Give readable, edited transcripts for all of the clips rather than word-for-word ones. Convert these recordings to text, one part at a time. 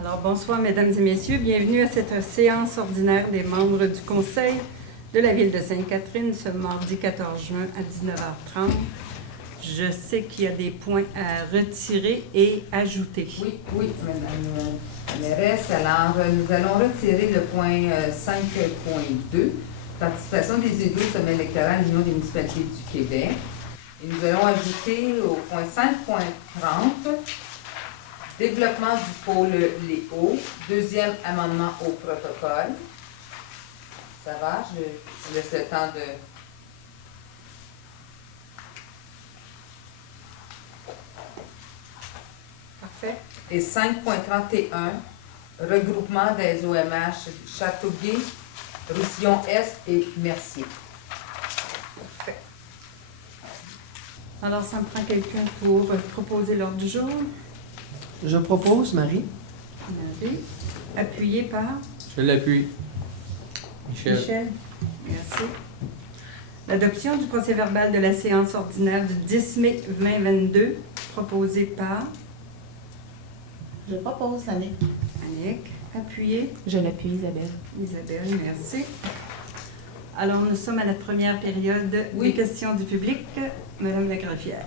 Alors, bonsoir, mesdames et messieurs. Bienvenue à cette séance ordinaire des membres du Conseil de la Ville de Sainte-Catherine ce mardi 14 juin à 19h30. Je sais qu'il y a des points à retirer et ajouter. Oui, madame la mairesse. Alors, nous allons retirer le point 5.2, participation des élus au sommet électoral à l'Union des municipalités du Québec. Et nous allons ajouter au point 5.30, développement du pôle Léo, deuxième amendement au protocole. Ça va? Je laisse le temps de... Parfait. Et 5.31, regroupement des OMH Châteauguay, Roussillon-Est et Mercier. Parfait. Alors, ça me prend quelqu'un pour proposer l'ordre du jour. Je propose, Marie. Marie. Appuyé par Je l'appuie. Michel. Merci. L'adoption du procès-verbal de la séance ordinaire du 10 mai 2022, proposé par Je propose, Annick. Annick. Appuyé. Je l'appuie, Isabelle. Isabelle, merci. Alors, nous sommes à la première période des questions du public. Madame la greffière.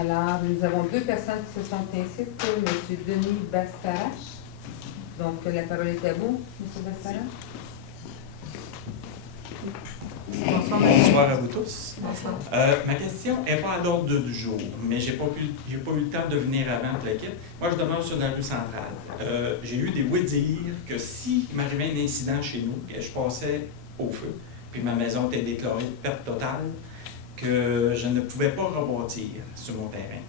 Alors, nous avons deux personnes qui se sont inscrites, M. Denis Bastarache. Donc, la parole est à vous, M. Bastarache. Bonsoir, Bonsoir à vous tous. Bonsoir. Ma question n'est pas à l'ordre du jour, mais j'ai pas eu le temps de venir avant de l'équipe. Moi, je demeure sur la rue centrale. J'ai eu des oui-dire que s'il m'arrivait un incident chez nous, et je passais au feu, puis ma maison était déclarée de perte totale, que je ne pouvais pas rebâtir sur mon terrain.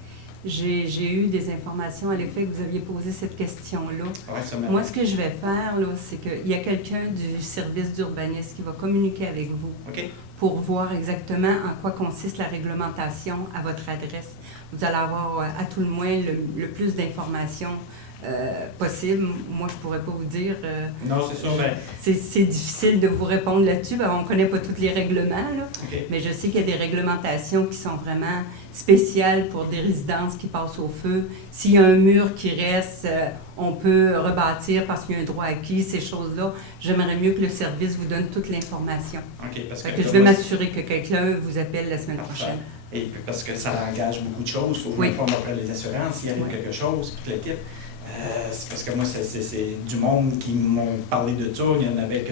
J'ai eu des informations à l'effet que vous aviez posé cette question-là. Ouais, ça Moi, ce que je vais faire, là, c'est qu'il y a quelqu'un du service d'urbanisme qui va communiquer avec vous OK? pour voir exactement en quoi consiste la réglementation à votre adresse. Vous allez avoir à tout le moins le plus d'informations possible. Moi, je ne pourrais pas vous dire. Non, c'est ça, mais... C'est difficile de vous répondre là-dessus. On ne connaît pas tous les règlements, là. OK. Mais je sais qu'il y a des réglementations qui sont vraiment spéciales pour des résidences qui passent au feu. S'il y a un mur qui reste, on peut rebâtir parce qu'il y a un droit acquis, ces choses-là. J'aimerais mieux que le service vous donne toute l'information. OK, parce Fait que... que je vais m'assurer que quelqu'un vous appelle la semaine prochaine. Et puis parce que ça engage beaucoup de choses, il faut Oui. répondre après les assurances, s'il y a quelque chose, toute l'équipe. C'est parce que moi, c'est du monde qui m'ont parlé de ça. Il y en avait que,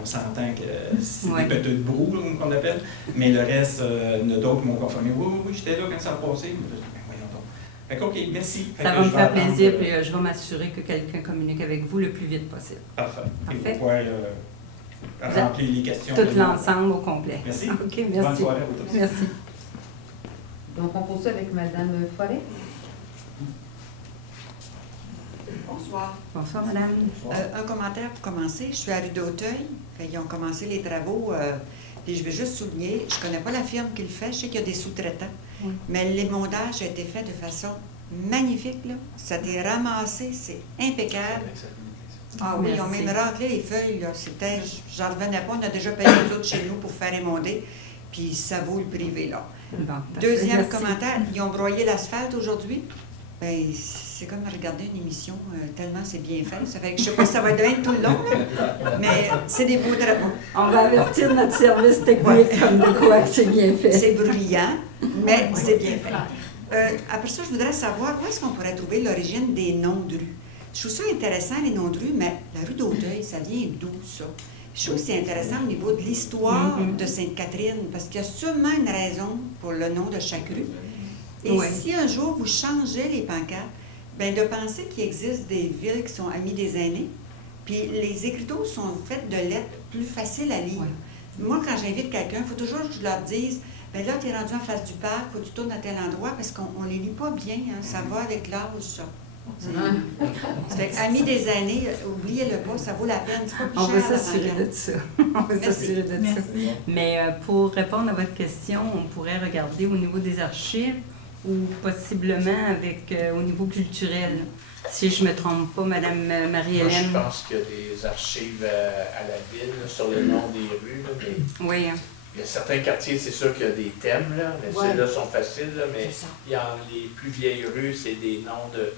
on s'entend que c'est Oui. des petites brous qu'on appelle, mais le reste, il y en a d'autres qui m'ont confirmé. Oui, j'étais là quand ça a passé. Ben, voyons donc. Fait que, OK, merci. Fait Ça que va me je vais faire attendre, plaisir, puis je vais m'assurer que quelqu'un communique avec vous le plus vite possible. Parfait. Et Parfait. vous pouvez remplir les questions. Tout l'ensemble au complet. Merci. OK, Bonne merci. soirée à vous tous. Merci. Donc, on poursuit avec Mme Forêt. Bonsoir. Bonsoir, madame. Un commentaire pour commencer. Je suis à rue d'Auteuil. Ils ont commencé les travaux. Et je vais juste souligner, je ne connais pas la firme qui le fait. Je sais qu'il y a des sous-traitants. Oui. Mais l'émondage a été fait de façon magnifique, là. Ça a été ramassé, c'est impeccable. Ah oui, ils ont Merci. même raclé les feuilles, là. C'était, j'en revenais pas. On a déjà payé les autres chez nous pour faire émonder. Puis ça vaut le privé, là. Bon, parfait. Deuxième Merci. commentaire, ils ont broyé l'asphalte aujourd'hui. Ben, c'est comme regarder une émission, tellement c'est bien fait. Ça fait que je sais pas si ça va être tout le long, là, mais c'est des beaux drapeaux. On va avertir notre service technique comme de quoi c'est bien fait. C'est bruyant, mais c'est bien fait. Après ça, je voudrais savoir où est-ce qu'on pourrait trouver l'origine des noms de rues. Je trouve ça intéressant, les noms de rues, mais la rue d'Auteuil, ça vient d'où, ça? Je trouve que c'est intéressant au niveau de l'histoire de Sainte-Catherine, parce qu'il y a sûrement une raison pour le nom de chaque rue. Et Oui. si un jour vous changez les pancartes, bien de penser qu'il existe des villes qui sont amies des aînés, puis les écriteaux sont faits de lettres plus faciles à lire. Oui. Moi, quand j'invite quelqu'un, il faut toujours que je leur dise, bien là, tu es rendu en face du parc, faut que tu tournes à tel endroit, parce qu'on ne les lit pas bien, hein, ça va avec l'âge, ça. Ça fait que, amis des années, oubliez-le pas, ça vaut la peine, c'est pas plus On va cher. la s'assurer pancarte. de ça. On va Merci. s'assurer de ça. Mais pour répondre à votre question, on pourrait regarder au niveau des archives ou possiblement avec au niveau culturel. Si je ne me trompe pas, Madame Moi, Marie-Hélène. je pense qu'il y a des archives à la ville là, sur le nom des rues. Là, mais Oui, hein. il y a certains quartiers, c'est sûr qu'il y a des thèmes, là, mais Ouais. ceux-là sont faciles. Là, mais C'est ça. il y a les plus vieilles rues, c'est des noms de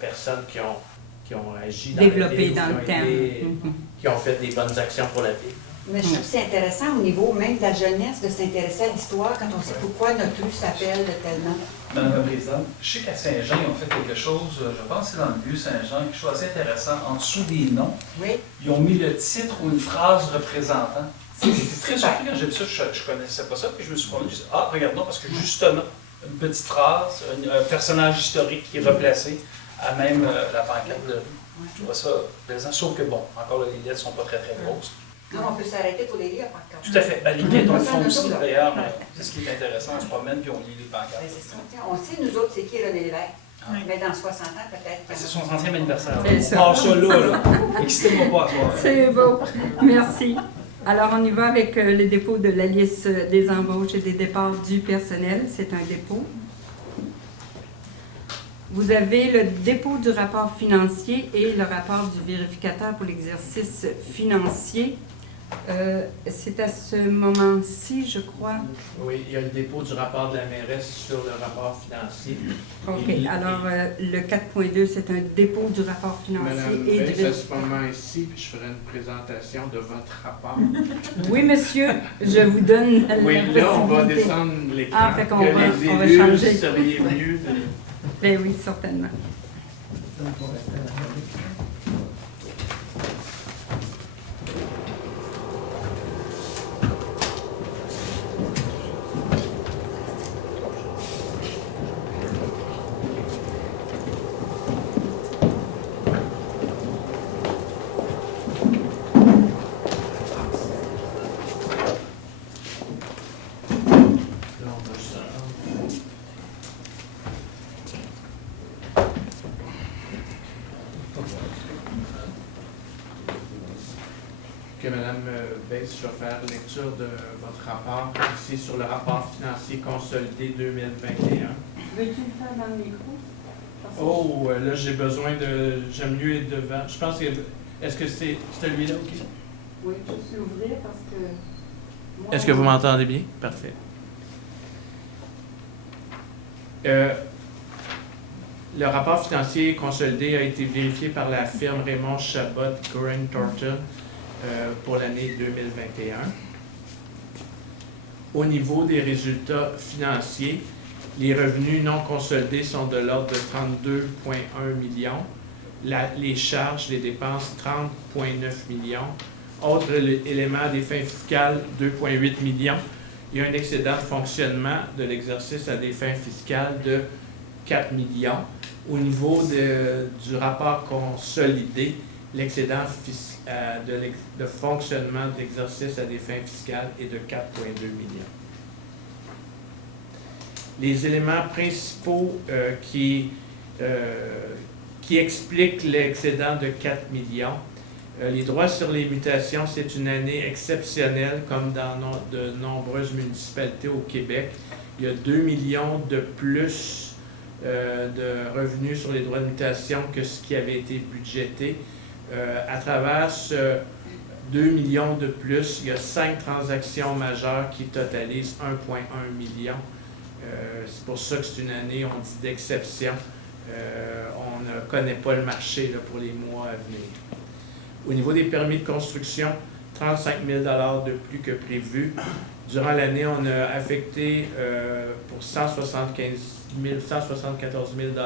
personnes qui qui ont agi dans Développé la ville, dans qui le ont thème. été- Mhm. qui ont fait des bonnes actions pour la ville. Mais je trouve que c'est intéressant au niveau même de la jeunesse de s'intéresser à l'histoire quand on sait pourquoi notre rue s'appelle de tel nom. Madame la Présidente, je sais qu'à Saint-Jean, ils ont fait quelque chose, je pense que c'est dans le vieux Saint-Jean, quelque chose assez intéressant. En dessous des noms, Oui. ils ont mis le titre ou une phrase représentant. J'étais très super. surpris quand j'ai vu ça, je ne connaissais pas ça, puis je me suis promené, je me suis dit, ah, regardons, parce que justement, une petite phrase, un personnage historique qui est replacé à même la pancarte de rue. Je trouve ça plaisant, sauf que bon, encore là, les lettres ne sont pas très très grosses. Non, on peut s'arrêter pour les lire par contre. Tout à fait. Ben, les piétons le Ça, font nous aussi, autres, là. d'ailleurs. C'est ce qui est intéressant, on se promène puis on lit les pancartes. Ben, c'est ça. Tiens, on sait, nous autres, c'est qui René Lévesque. Oui. Mais dans 60 ans, peut-être. Ben, c'est son 30e anniversaire. C'est On ça. part ça là. Excitez-moi pas à soir. C'est beau. Merci. Alors, on y va avec le dépôt de la liste des embauches et des départs du personnel. C'est un dépôt. Vous avez le dépôt du rapport financier et le rapport du vérificateur pour l'exercice financier. C'est à ce moment-ci, je crois. Oui, il y a le dépôt du rapport de la mairesse sur le rapport financier. OK. Alors, le 4.2, c'est un dépôt du rapport financier Madame et du Baisse, à ce vérificateur. moment-ci, puis je ferai une présentation de votre rapport. Oui, monsieur, je vous donne la Oui, là, on va possibilité. descendre l'écran. Ah, fait qu'on que va- les on va élus changer. seriez mieux de... Ben oui, certainement. Donc, on reste à la Là, on va juste- Que Madame Baisse, je vais faire lecture de votre rapport ici sur le rapport financier consolidé 2021. Veux-tu le faire dans le micro? Oh, là, j'ai besoin de... J'aime mieux être devant. Je pense que... Est-ce que c'est celui-là, OK? Oui, juste l'ouvrir parce que... moi, Est-ce que vous m'entendez bien? Parfait. Le rapport financier consolidé a été vérifié par la firme Raymond Chabot Grant Thornton pour l'année 2021. Au niveau des résultats financiers, les revenus non consolidés sont de l'ordre de 32,1 millions. Les charges, les dépenses, 30,9 millions. Autre élément des fins fiscales, 2,8 millions. Il y a un excédent de fonctionnement de l'exercice à des fins fiscales de 4 millions. Au niveau du rapport consolidé, l'excédent de fonctionnement de l'exercice à des fins fiscales est de 4,2 millions. Les éléments principaux qui expliquent l'excédent de 4 millions, les droits sur les mutations, c'est une année exceptionnelle comme dans de nombreuses municipalités au Québec. Il y a 2 millions de plus de revenus sur les droits de mutation que ce qui avait été budgété. À travers ce 2 millions de plus, il y a 5 transactions majeures qui totalisent 1,1 million. C'est pour ça que c'est une année, on dit, d'exception. On ne connaît pas le marché là, pour les mois à venir. Au niveau des permis de construction, 35 000 $ de plus que prévu. Durant l'année, on a affecté pour 174 000 $,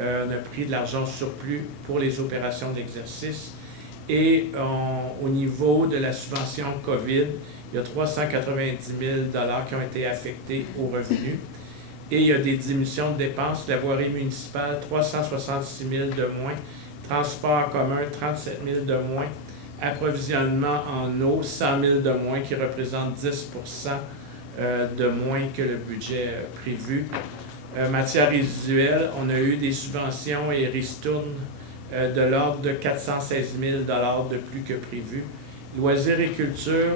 on a pris de l'argent surplus pour les opérations d'exercice. Et au niveau de la subvention COVID, il y a 390 000 $ qui ont été affectés aux revenus. Et il y a des diminutions de dépenses. La voirie municipale, 366 000 $ de moins. Transport en commun, 37 000 $ de moins. Approvisionnement en eau, 100 000 $ de moins, qui représente 10 % de moins que le budget prévu. Matière résiduelle, on a eu des subventions et ristournes de l'ordre de 416 000 $ de plus que prévu. Loisirs et culture,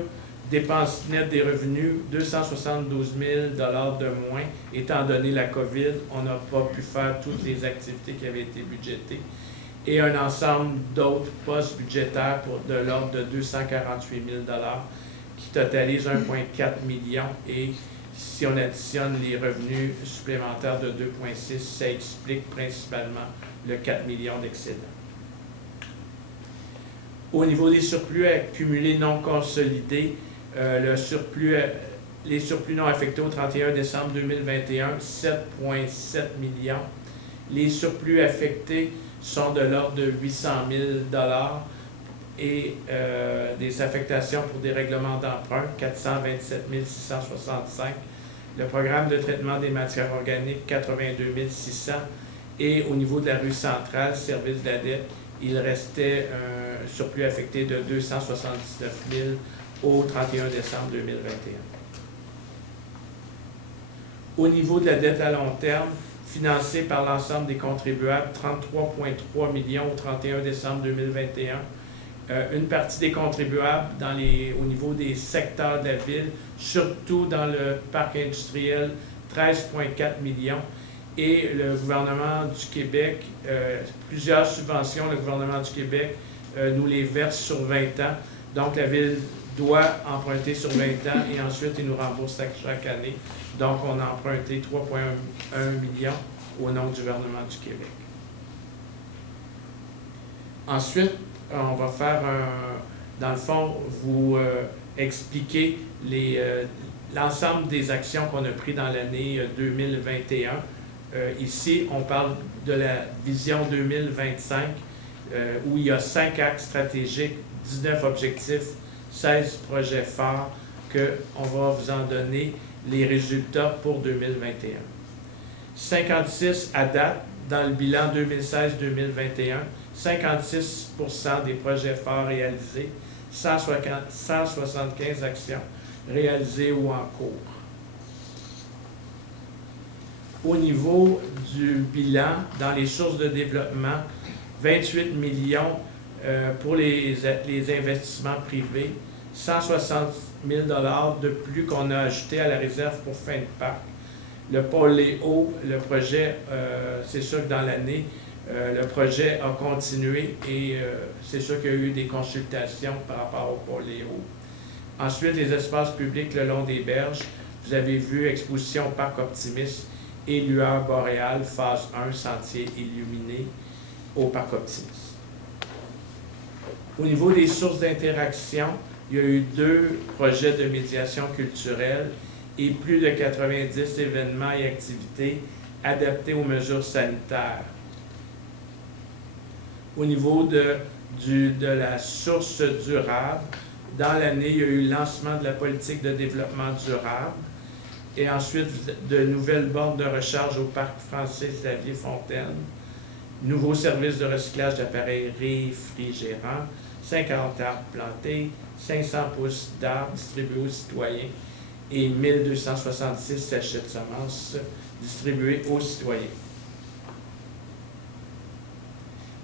dépenses nettes des revenus, 272 000 $ de moins. Étant donné la COVID, on n'a pas pu faire toutes les activités qui avaient été budgétées. Et un ensemble d'autres postes budgétaires de l'ordre de 248 000 $ qui totalisent 1,4 million. Et si on additionne les revenus supplémentaires de 2,6, ça explique principalement le 4 millions d'excédent. Au niveau des surplus accumulés non consolidés, les surplus non affectés au 31 décembre 2021, 7,7 millions. Les surplus affectés sont de l'ordre de 800 000 et des affectations pour des règlements d'emprunt, 427 665. Le programme de traitement des matières organiques, 82 600. Et au niveau de la rue centrale, service de la dette, il restait un surplus affecté de 279 000 au 31 décembre 2021. Au niveau de la dette à long terme, financée par l'ensemble des contribuables, 33,3 millions au 31 décembre 2021. Une partie des contribuables au niveau des secteurs de la ville, surtout dans le parc industriel, 13,4 millions. Et le gouvernement du Québec, plusieurs subventions, le gouvernement du Québec nous les verse sur 20 ans. Donc, la ville doit emprunter sur 20 ans et ensuite, il nous rembourse chaque année. Donc, on a emprunté 3,1 millions au nom du gouvernement du Québec. Ensuite, on va faire, dans le fond, vous expliquer l'ensemble des actions qu'on a prises dans l'année 2021. Ici, on parle de la vision 2025, où il y a 5 axes stratégiques, 19 objectifs, 16 projets phares, qu'on va vous en donner les résultats pour 2021. 56 à date, dans le bilan 2016-2021, 56% des projets phares réalisés, 175 actions réalisées ou en cours. Au niveau du bilan, dans les sources de développement, 28 millions pour les investissements privés, 160 000 $ de plus qu'on a ajouté à la réserve pour fin de parc. Le pôle Léo, le projet, c'est sûr que dans l'année, le projet a continué et c'est sûr qu'il y a eu des consultations par rapport au pôle Léo. Ensuite, les espaces publics le long des berges. Vous avez vu Exposition Parc Optimiste et Lueur boréale, phase 1, sentier illuminé au Parc Optimiste. Au niveau des sources d'interaction, il y a eu 2 projets de médiation culturelle et plus de 90 événements et activités adaptés aux mesures sanitaires. Au niveau de la source durable, dans l'année, il y a eu le lancement de la politique de développement durable et ensuite de nouvelles bornes de recharge au parc Francis-Xavier-Fontaine, nouveaux services de recyclage d'appareils réfrigérants, 50 arbres plantés, 500 pousses d'arbres distribués aux citoyens et 1266 sachets de semences distribués aux citoyens.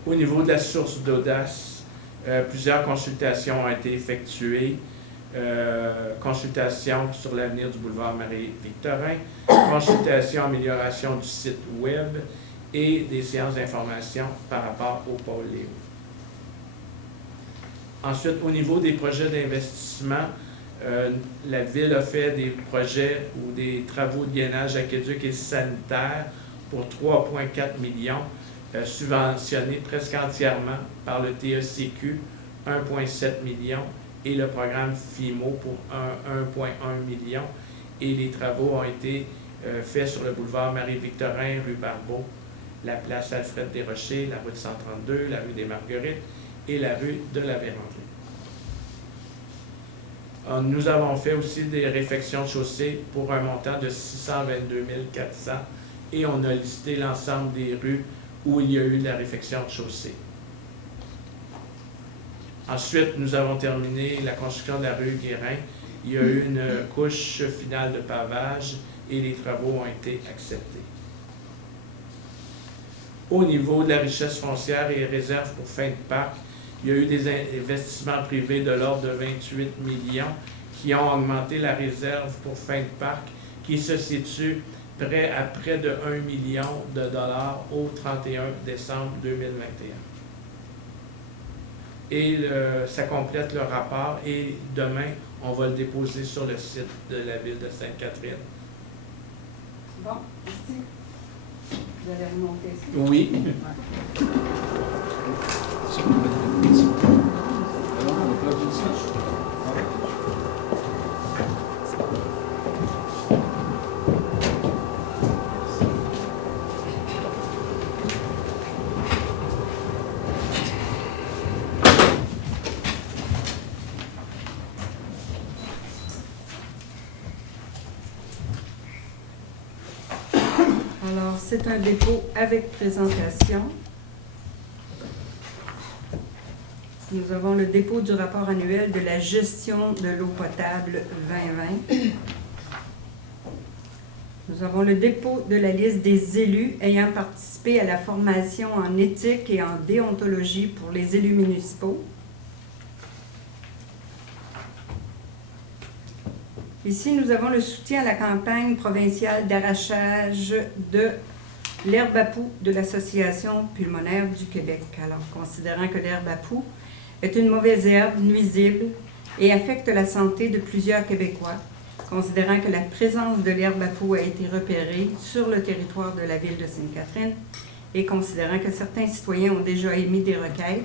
Au niveau de la source d'audace, plusieurs consultations ont été effectuées. Consultation sur l'avenir du boulevard Marie-Victorin, consultation amélioration du site web et des séances d'information par rapport au pôle Léo. Ensuite, au niveau des projets d'investissement, la Ville a fait des projets ou des travaux de gainage aqueduc et sanitaire pour 3,4 millions, subventionnés presque entièrement par le TECQ, 1,7 millions, et le programme FIMO pour 1,1 million. Et les travaux ont été faits sur le boulevard Marie-Victorin, rue Barbeau, la place Alfred-Desrochers, la route 132, la rue des Marguerites et la rue de la Vérandrie. Nous avons fait aussi des réfections de chaussées pour un montant de 622 400 et on a listé l'ensemble des rues où il y a eu de la réfection de chaussée. Ensuite, nous avons terminé la construction de la rue Guérin. Il y a eu une couche finale de pavage et les travaux ont été acceptés. Au niveau de la richesse foncière et réserve pour fin de parc, il y a eu des investissements privés de l'ordre de 28 millions qui ont augmenté la réserve pour fin de parc qui se situe à près de 1 million de dollars au 31 décembre 2021. Et ça complète le rapport et demain, on va le déposer sur le site de la ville de Sainte-Catherine. Bon, merci. Vous allez remonter ça? Oui. Ouais. c'est un dépôt avec présentation. Nous avons le dépôt du rapport annuel de la gestion de l'eau potable 2020. Nous avons le dépôt de la liste des élus ayant participé à la formation en éthique et en déontologie pour les élus municipaux. Ici, nous avons le soutien à la campagne provinciale d'arrachage de l'herbe à poux de l'Association pulmonaire du Québec. Alors, considérant que l'herbe à poux est une mauvaise herbe nuisible et affecte la santé de plusieurs Québécois, considérant que la présence de l'herbe à poux a été repérée sur le territoire de la ville de Sainte-Catherine et considérant que certains citoyens ont déjà émis des requêtes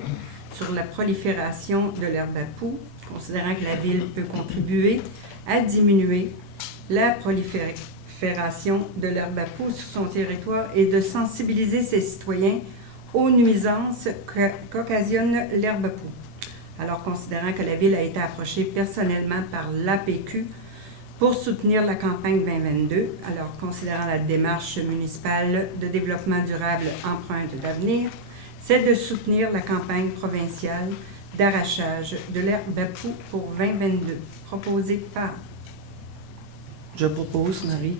sur la prolifération de l'herbe à poux, considérant que la ville peut contribuer à diminuer la prolifération de l'herbe à poux sur son territoire et de sensibiliser ses citoyens aux nuisances qu'occasionne l'herbe à poux. Alors, considérant que la ville a été approchée personnellement par l'APQ pour soutenir la campagne 2022, alors considérant la démarche municipale de développement durable empreinte d'avenir, c'est de soutenir la campagne provinciale d'arrachage de l'herbe à poux pour 2022, proposée par Je propose, Marie.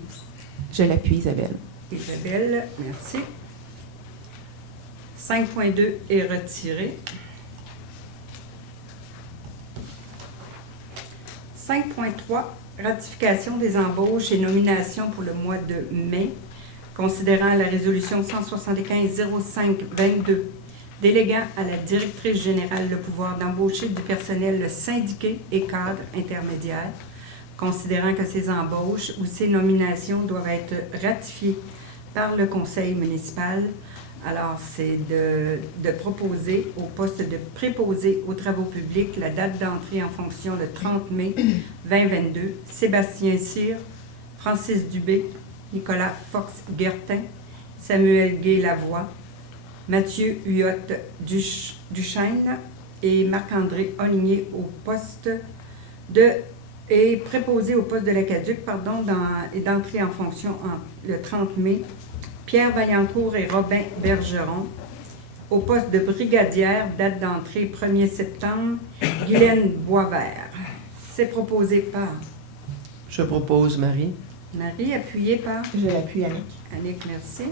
Je l'appuie, Isabelle. Isabelle. Merci. 5.2 est retiré. 5.3, ratification des embauches et nominations pour le mois de mai, considérant la résolution 175-05-22, déléguant à la directrice générale le pouvoir d'embaucher du personnel syndiqué et cadre intermédiaire, considérant que ces embauches ou ces nominations doivent être ratifiées par le conseil municipal. Alors, c'est de proposer au poste de préposé aux travaux publics la date d'entrée en fonction le 30 mai 2022. Sébastien Cyr, Francis Dubé, Nicolas Fox-Guertin, Samuel Gay-Lavoie, Mathieu Huot-Duchesne et Marc-André Oligné au poste de et préposé au poste de l'Aqueduc, et d'entrée en fonction le 30 mai. Pierre Vaillancourt et Robin Bergeron au poste de brigadière, date d'entrée 1er septembre. Guylaine Boisvert. C'est proposé par Je propose, Marie. Marie, appuyée par Je l'appuie, Annick. Annick, merci.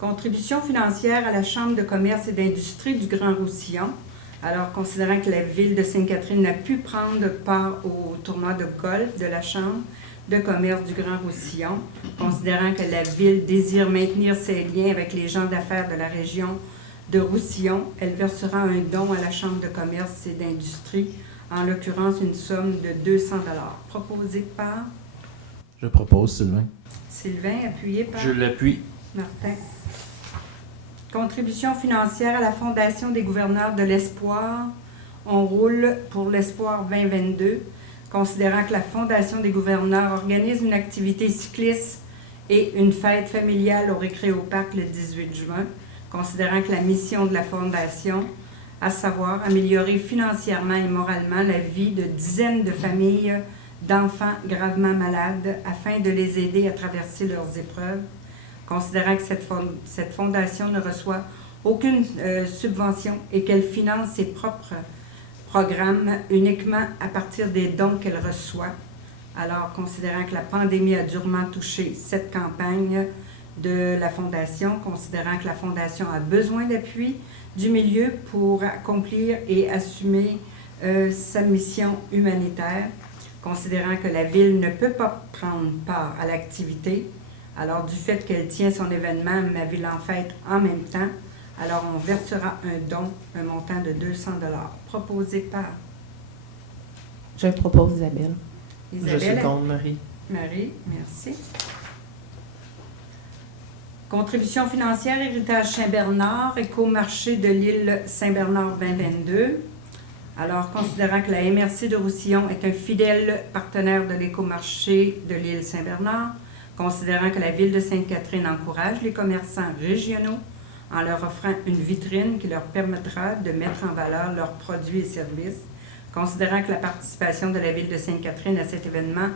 Contribution financière à la Chambre de commerce et d'industrie du Grand Roussillon. Alors, considérant que la ville de Sainte-Catherine n'a pu prendre part au tournoi de golf de la Chambre de commerce du Grand Roussillon, considérant que la ville désire maintenir ses liens avec les gens d'affaires de la région de Roussillon, elle versera un don à la Chambre de commerce et d'industrie, en l'occurrence une somme de 200 $, proposée par Je propose, Sylvain. Sylvain, appuyé par Je l'appuie. Martin. Contribution financière à la Fondation des gouverneurs de l'Espoir. On roule pour l'Espoir 2022, considérant que la Fondation des gouverneurs organise une activité cycliste et une fête familiale au Récréoparc le 18 juin, considérant que la mission de la Fondation, à savoir améliorer financièrement et moralement la vie de dizaines de familles d'enfants gravement malades afin de les aider à traverser leurs épreuves, considérant que cette fondation ne reçoit aucune subvention et qu'elle finance ses propres programme uniquement à partir des dons qu'elle reçoit. Alors, considérant que la pandémie a durement touché cette campagne de la Fondation, considérant que la Fondation a besoin d'appui du milieu pour accomplir et assumer sa mission humanitaire, considérant que la Ville ne peut pas prendre part à l'activité, alors du fait qu'elle tient son événement Ma Ville en fête en même temps, alors on versera un don, un montant de 200 $, proposé par Je propose, Isabelle. Isabelle. Je seconde, Marie. Marie, merci. Contribution financière, héritage Saint-Bernard, écomarché de l'île Saint-Bernard 2022. Alors, considérant que la MRC de Roussillon est un fidèle partenaire de l'écomarché de l'île Saint-Bernard, considérant que la ville de Sainte-Catherine encourage les commerçants régionaux en leur offrant une vitrine qui leur permettra de mettre en valeur leurs produits et services, considérant que la participation de la ville de Sainte-Catherine à cet événement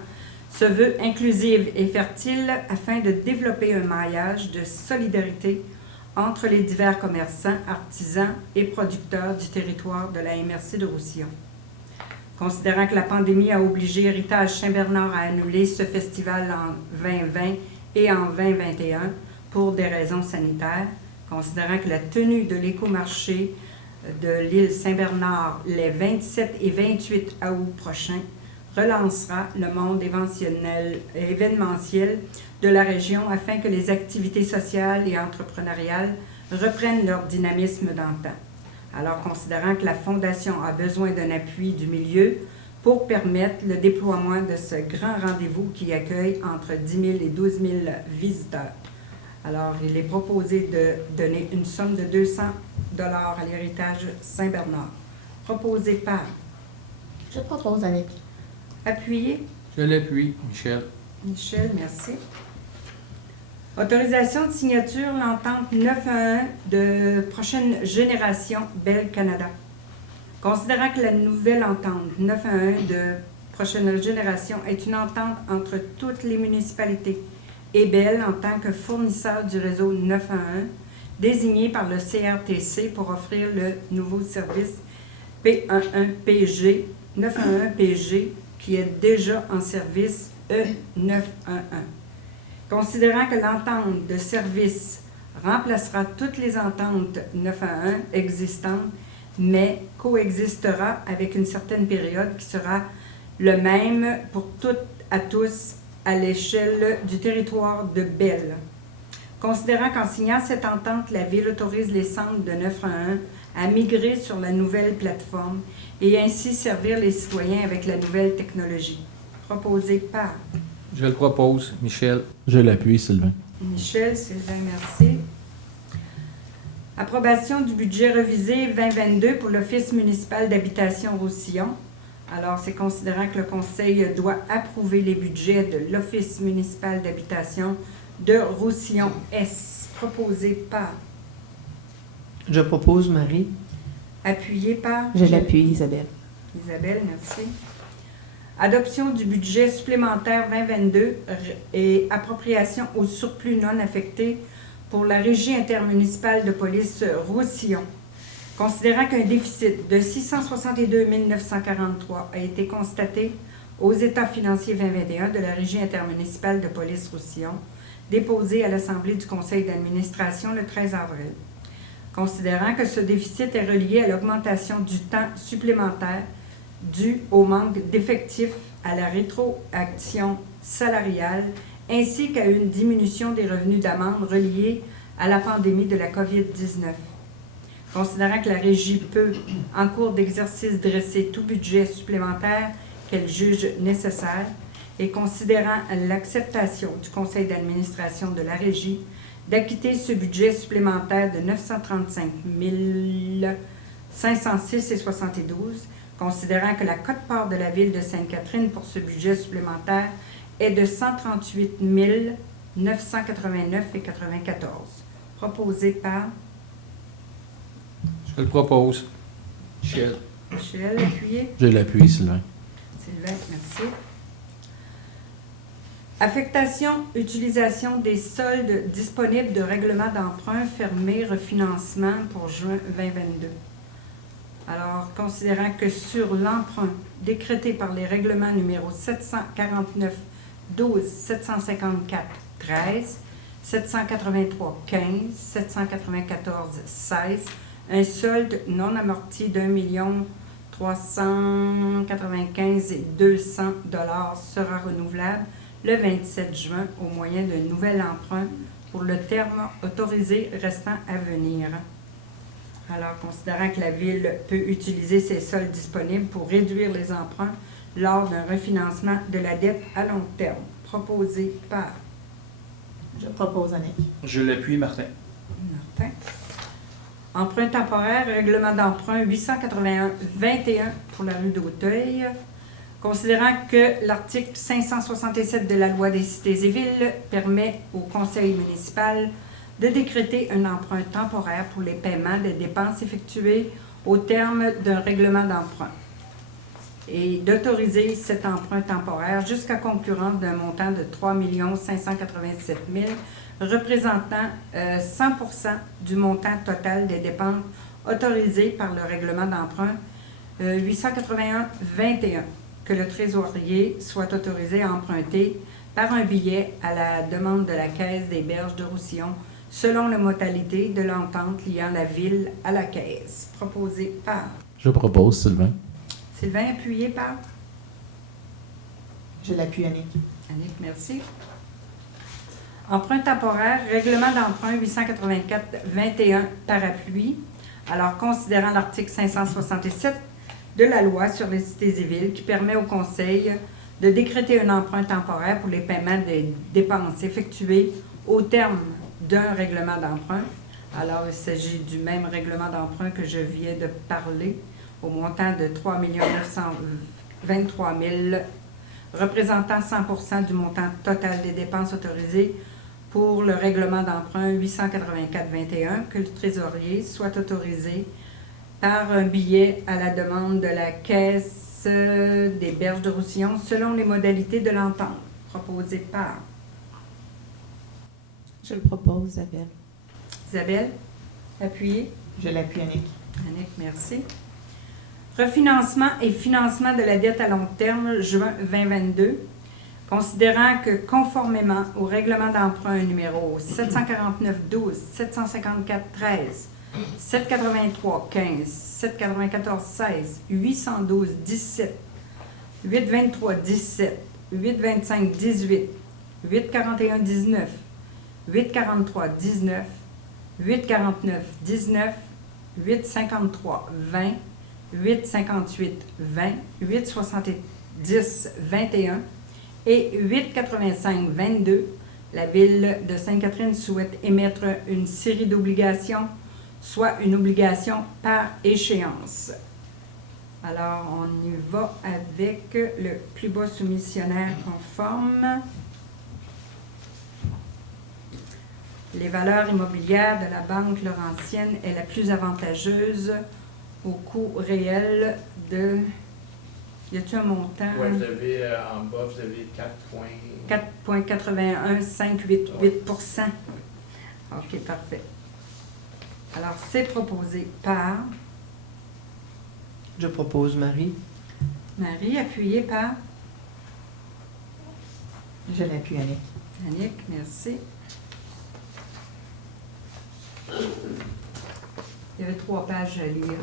se veut inclusive et fertile afin de développer un maillage de solidarité entre les divers commerçants, artisans et producteurs du territoire de la MRC de Roussillon. Considérant que la pandémie a obligé Héritage Saint-Bernard à annuler ce festival en 2020 et en 2021 pour des raisons sanitaires, considérant que la tenue de l'écomarché de l'île Saint-Bernard les 27 et 28 août prochains relancera le monde événementiel de la région afin que les activités sociales et entrepreneuriales reprennent leur dynamisme d'antan. Alors, considérant que la Fondation a besoin d'un appui du milieu pour permettre le déploiement de ce grand rendez-vous qui accueille entre 10 000 et 12 000 visiteurs. Alors, il est proposé de donner une somme de 200 $ à l'Héritage Saint-Bernard. Proposé par... Je propose, Annick. Appuyé. Je l'appuie, Michel. Michel, merci. Autorisation de signature, l'entente 911 de prochaine génération Bell Canada. Considérant que la nouvelle entente 911 de prochaine génération est une entente entre toutes les municipalités et Bell en tant que fournisseur du réseau 911, désigné par le CRTC pour offrir le nouveau service P11PG, 911PG, qui est déjà en service E911. Considérant que l'entente de service remplacera toutes les ententes 911 existantes, mais coexistera avec une certaine période qui sera le même pour toutes à tous à l'échelle du territoire de Bell. Considérant qu'en signant cette entente, la Ville autorise les centres de 911 à migrer sur la nouvelle plateforme et ainsi servir les citoyens avec la nouvelle technologie. Proposé par... Je le propose, Michel. Je l'appuie, Sylvain. Michel, Sylvain, merci. Approbation du budget revisé 2022 pour l'Office municipal d'habitation Roussillon. Alors, c'est considérant que le Conseil doit approuver les budgets de l'Office municipal d'habitation de Roussillon-S, proposé par... Je propose, Marie. Appuyé par... Je l'appuie, Isabelle. Isabelle, merci. Adoption du budget supplémentaire 2022 et appropriation au surplus non affecté pour la Régie intermunicipale de police Roussillon. Considérant qu'un déficit de 662 943 a été constaté aux états financiers 2021 de la Régie intermunicipale de police Roussillon, déposé à l'Assemblée du Conseil d'administration le 13 avril. Considérant que ce déficit est relié à l'augmentation du temps supplémentaire dû au manque d'effectifs, à la rétroaction salariale, ainsi qu'à une diminution des revenus d'amende reliés à la pandémie de la COVID-19. Considérant que la Régie peut, en cours d'exercice, dresser tout budget supplémentaire qu'elle juge nécessaire, et considérant l'acceptation du Conseil d'administration de la Régie d'acquitter ce budget supplémentaire de 935 506,72, considérant que la quote-part de la Ville de Sainte-Catherine pour ce budget supplémentaire est de 138 989,94. Proposé par... Je le propose, Michel. Michel, appuyé. Je l'appuie, Sylvain. Sylvain, merci. Affectation, utilisation des soldes disponibles de règlement d'emprunt fermé refinancement pour juin 2022. Alors, considérant que sur l'emprunt décrété par les règlements numéro 749 12 754 13 783 15 794 16, un solde non amorti d'1 395 200 $ sera renouvelable le 27 juin au moyen d'un nouvel emprunt pour le terme autorisé restant à venir. Alors, considérant que la Ville peut utiliser ses soldes disponibles pour réduire les emprunts lors d'un refinancement de la dette à long terme, proposé par... Je propose, Annick. Je l'appuie, Martin. Martin. Emprunt temporaire, règlement d'emprunt 881-21 pour la rue d'Auteuil. Considérant que l'article 567 de la Loi des cités et villes permet au conseil municipal de décréter un emprunt temporaire pour les paiements des dépenses effectuées au terme d'un règlement d'emprunt. et d'autoriser cet emprunt temporaire jusqu'à concurrence d'un montant de 3 587 000 représentant 100% du montant total des dépenses autorisées par le règlement d'emprunt 881-21, que le trésorier soit autorisé à emprunter par un billet à la demande de la Caisse des Berges de Roussillon selon les modalités de l'entente liant la ville à la Caisse. Proposé par Je propose, Sylvain. Sylvain, appuyé par Je l'appuie, Annick. Annick, merci. Emprunt temporaire, règlement d'emprunt 884-21 parapluie. Alors, considérant l'article 567 de la loi sur les cités et villes qui permet au Conseil de décréter un emprunt temporaire pour les paiements des dépenses effectuées au terme d'un règlement d'emprunt. Alors, il s'agit du même règlement d'emprunt que je viens de parler, au montant de 3 923 000, représentant 100% du montant total des dépenses autorisées pour le règlement d'emprunt 884-21, que le trésorier soit autorisé par un billet à la demande de la Caisse des Berges de Roussillon selon les modalités de l'entente proposée par Je le propose, Isabelle. Isabelle. Appuyé. Je l'appuie, Annick. Annick, merci. Refinancement et financement de la dette à long terme, juin 2022. Considérant que conformément au règlement d'emprunt numéro 749-12, 754-13, 783-15, 794-16, 812-17, 823-17, 825-18, 841-19, 843-19, 849-19, 853-20, 858-20, 870-21 et 885-22, la Ville de Sainte-Catherine souhaite émettre une série d'obligations, soit une obligation par échéance. Alors, on y va avec le plus bas soumissionnaire conforme. Les valeurs immobilières de la Banque Laurentienne est la plus avantageuse au coût réel de... Y a-t-il un montant? Ouais, vous avez en bas, vous avez 4,81588%. OK, parfait. Alors, c'est proposé par Je propose Marie. Marie, appuyé par Je l'appuie, Annick. Annick, merci. Il y avait 3 pages à lire.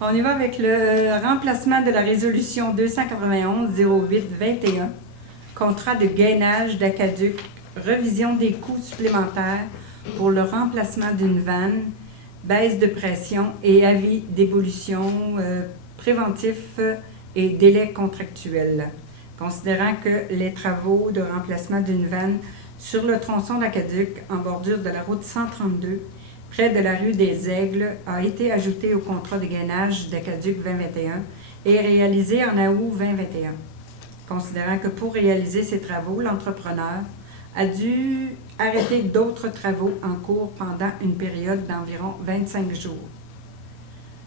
On y va avec le remplacement de la résolution 291-08-21, contrat de gainage d'Aqueduc, revision des coûts supplémentaires pour le remplacement d'une vanne, baisse de pression et avis d'évolution préventif et délai contractuel. Considérant que les travaux de remplacement d'une vanne sur le tronçon d'Aqueduc, en bordure de la route 132, près de la rue des Aigles, a été ajouté au contrat de gainage d'Aqueduc 2021 et réalisé en août 2021. Considérant que pour réaliser ces travaux, l'entrepreneur a dû arrêter d'autres travaux en cours pendant une période d'environ 25 jours.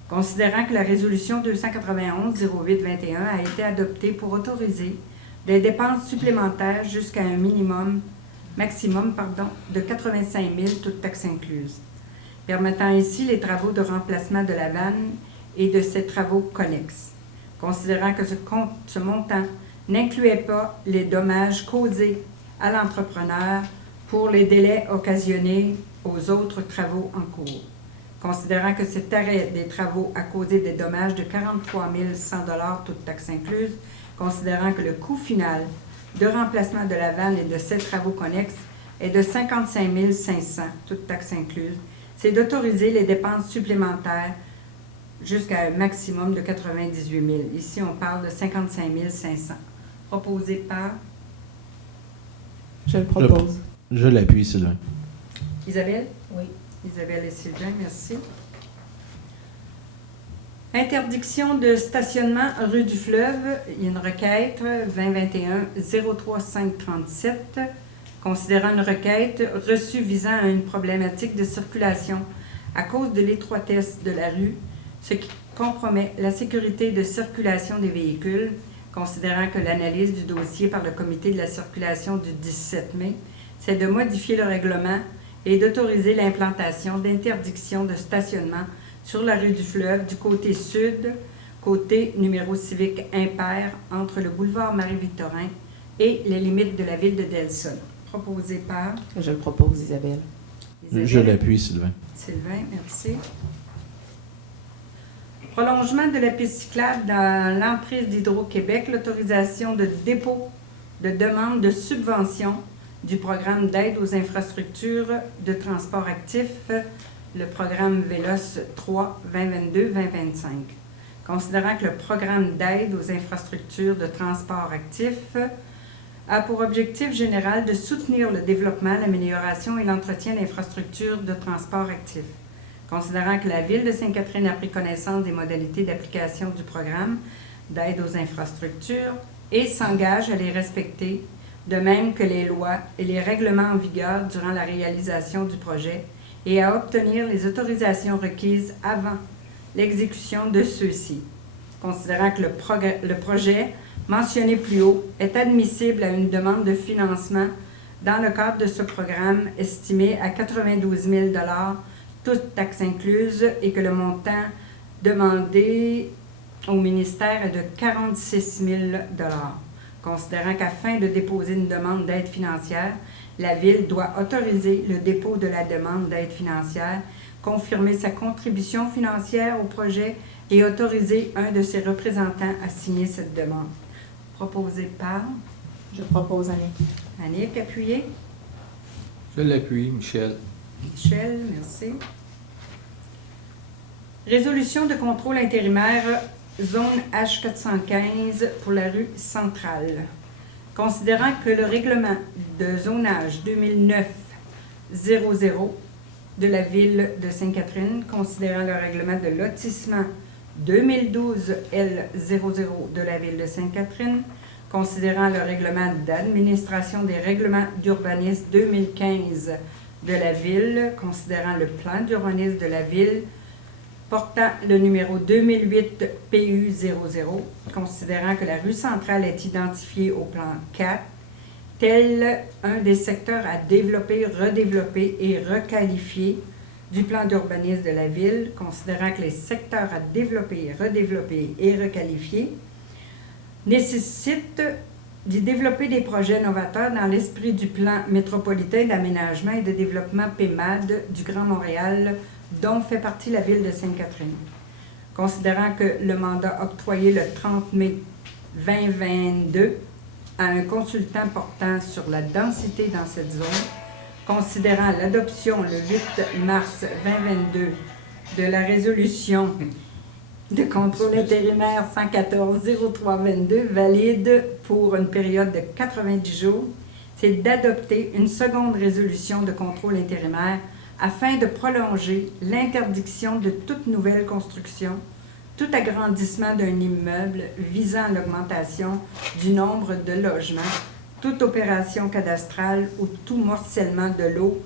Considérant que la résolution 291-08-21 a été adoptée pour autoriser des dépenses supplémentaires jusqu'à un maximum de 85 000, toutes taxes incluses, permettant ainsi les travaux de remplacement de la vanne et de ses travaux connexes. Considérant que ce montant n'incluait pas les dommages causés à l'entrepreneur pour les délais occasionnés aux autres travaux en cours. Considérant que cet arrêt des travaux a causé des dommages de 43 100 $, toutes taxes incluses, considérant que le coût final de remplacement de la vanne et de ses travaux connexes est de 55 500 $, toutes taxes incluses, c'est d'autoriser les dépenses supplémentaires jusqu'à un maximum de 98 000. Ici, on parle de 55 500. Proposé par Je le propose. Je l'appuie, Sylvain. Isabelle? Oui. Isabelle et Sylvain, merci. Interdiction de stationnement rue du Fleuve. Il y a une requête 2021-03537. Considérant une requête reçue visant à une problématique de circulation à cause de l'étroitesse de la rue, ce qui compromet la sécurité de circulation des véhicules, considérant que l'analyse du dossier par le comité de la circulation du 17 mai, c'est de modifier le règlement et d'autoriser l'implantation d'interdictions de stationnement sur la rue du Fleuve du côté sud, côté numéro civique impair entre le boulevard Marie-Victorin et les limites de la ville de Delson. Proposé par Je le propose, Isabelle. Isabelle. Je l'appuie, Sylvain. Sylvain, merci. Prolongement de la piste cyclable dans l'emprise d'Hydro-Québec, l'autorisation de dépôt de demande de subvention du programme d'aide aux infrastructures de transport actif, le programme VELOS 3 2022-2025. Considérant que le programme d'aide aux infrastructures de transport actif a pour objectif général de soutenir le développement, l'amélioration et l'entretien d'infrastructures de transport actif. Considérant que la Ville de Sainte-Catherine a pris connaissance des modalités d'application du programme d'aide aux infrastructures et s'engage à les respecter, de même que les lois et les règlements en vigueur durant la réalisation du projet, et à obtenir les autorisations requises avant l'exécution de ceux-ci. Considérant que le projet mentionné plus haut est admissible à une demande de financement dans le cadre de ce programme estimé à 92 000 $, toutes taxes incluses, et que le montant demandé au ministère est de 46 000 $. Considérant qu'afin de déposer une demande d'aide financière, la Ville doit autoriser le dépôt de la demande d'aide financière, confirmer sa contribution financière au projet et autoriser un de ses représentants à signer cette demande. Proposé par Je propose, Annick. Annick, appuyé. Je l'appuie, Michel. Michel, merci. Résolution de contrôle intérimaire, zone H415 pour la rue Centrale. Considérant que le règlement de zonage 2009-00 de la Ville de Sainte-Catherine, considérant le règlement de lotissement 2012-L00 de la Ville de Sainte-Catherine, considérant le règlement d'administration des règlements d'urbanisme 2015 de la Ville, considérant le plan d'urbanisme de la Ville portant le numéro 2008 PU00, considérant que la rue Centrale est identifiée au plan 4, tel un des secteurs à développer, redévelopper et requalifier du plan d'urbanisme de la Ville, considérant que les secteurs à développer, redévelopper et requalifier nécessitent d'y développer des projets novateurs dans l'esprit du plan métropolitain d'aménagement et de développement PEMAD du Grand Montréal, dont fait partie la Ville de Sainte-Catherine. Considérant que le mandat octroyé le 30 mai 2022 à un consultant portant sur la densité dans cette zone, considérant l'adoption le 8 mars 2022 de la résolution de contrôle intérimaire 114-03-22 valide pour une période de 90 jours, c'est d'adopter une seconde résolution de contrôle intérimaire afin de prolonger l'interdiction de toute nouvelle construction, tout agrandissement d'un immeuble visant à l'augmentation du nombre de logements, toute opération cadastrale ou tout morcellement de l'eau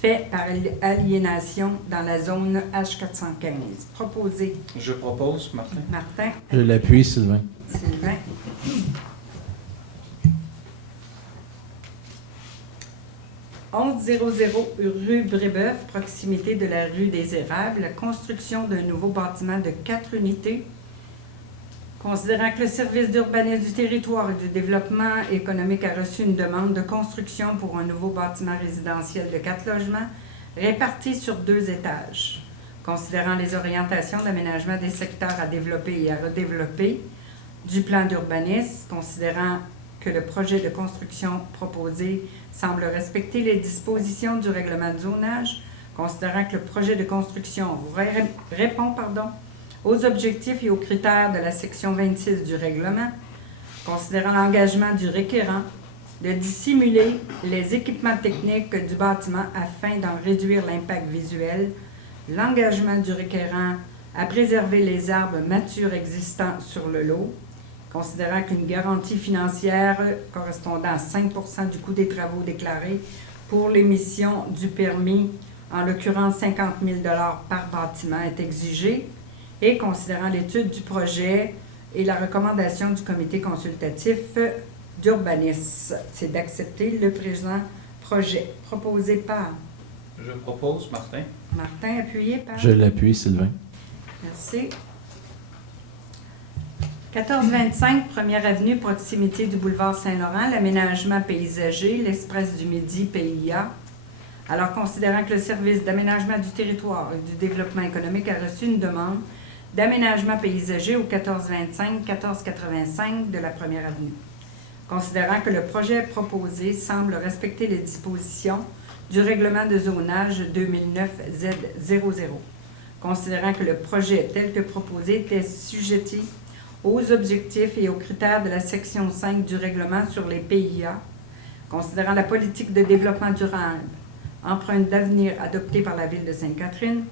fait par aliénation dans la zone H415. Proposé. Je propose, Martin. Martin. Je l'appuie, Sylvain. Sylvain. « 1100 rue Brébeuf, proximité de la rue des Érables, la construction d'un nouveau bâtiment de 4 unités. Considérant que le service d'urbanisme du territoire et du développement économique a reçu une demande de construction pour un nouveau bâtiment résidentiel de 4 logements répartis sur 2 étages. Considérant les orientations d'aménagement des secteurs à développer et à redévelopper du plan d'urbanisme, considérant que le projet de construction proposé semble respecter les dispositions du règlement de zonage, considérant que le projet de construction répond aux objectifs et aux critères de la section 26 du règlement, considérant l'engagement du requérant de dissimuler les équipements techniques du bâtiment afin d'en réduire l'impact visuel, l'engagement du requérant à préserver les arbres matures existants sur le lot, considérant qu'une garantie financière correspondant à 5 % du coût des travaux déclarés pour l'émission du permis, en l'occurrence 50 000 $ par bâtiment, est exigée, et considérant l'étude du projet et la recommandation du comité consultatif d'urbanisme, c'est d'accepter le présent projet proposé par Je propose, Martin. Martin, appuyé par... Je l'appuie, Sylvain. Merci. 1425, Première Avenue, proximité du boulevard Saint-Laurent, l'aménagement paysager, l'Express du Midi, PIA. Alors, considérant que le service d'aménagement du territoire et du développement économique a reçu une demande d'aménagement paysager au 1425-1485 de la Première Avenue. Considérant que le projet proposé semble respecter les dispositions du règlement de zonage 2009-Z00. Considérant que le projet tel que proposé était sujetti aux objectifs et aux critères de la section 5 du règlement sur les PIA, considérant la politique de développement durable, empreinte d'avenir adoptée par la Ville de Sainte-Catherine,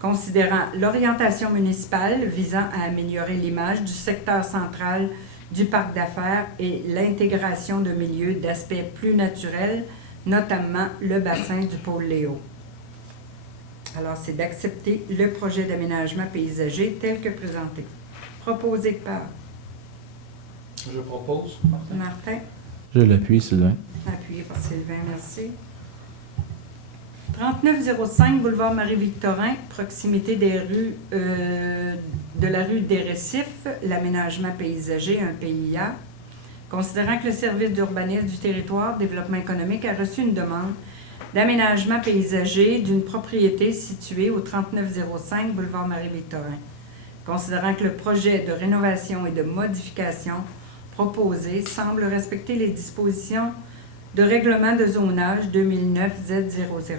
considérant l'orientation municipale visant à améliorer l'image du secteur central du parc d'affaires et l'intégration de milieux d'aspect plus naturels, notamment le bassin du pôle Léo. Alors, c'est d'accepter le projet d'aménagement paysager tel que présenté. Proposé par Je propose, Martin. Martin, Je l'appuie, Sylvain. appuyé par Sylvain, merci. 3905 boulevard Marie-Victorin, proximité des rues, de la rue des Récifs, l'aménagement paysager, un PIA. Considérant que le service d'urbanisme du territoire, développement économique, a reçu une demande d'aménagement paysager d'une propriété située au 3905 boulevard Marie-Victorin. Considérant que le projet de rénovation et de modification proposé semble respecter les dispositions de règlement de zonage 2009-Z00.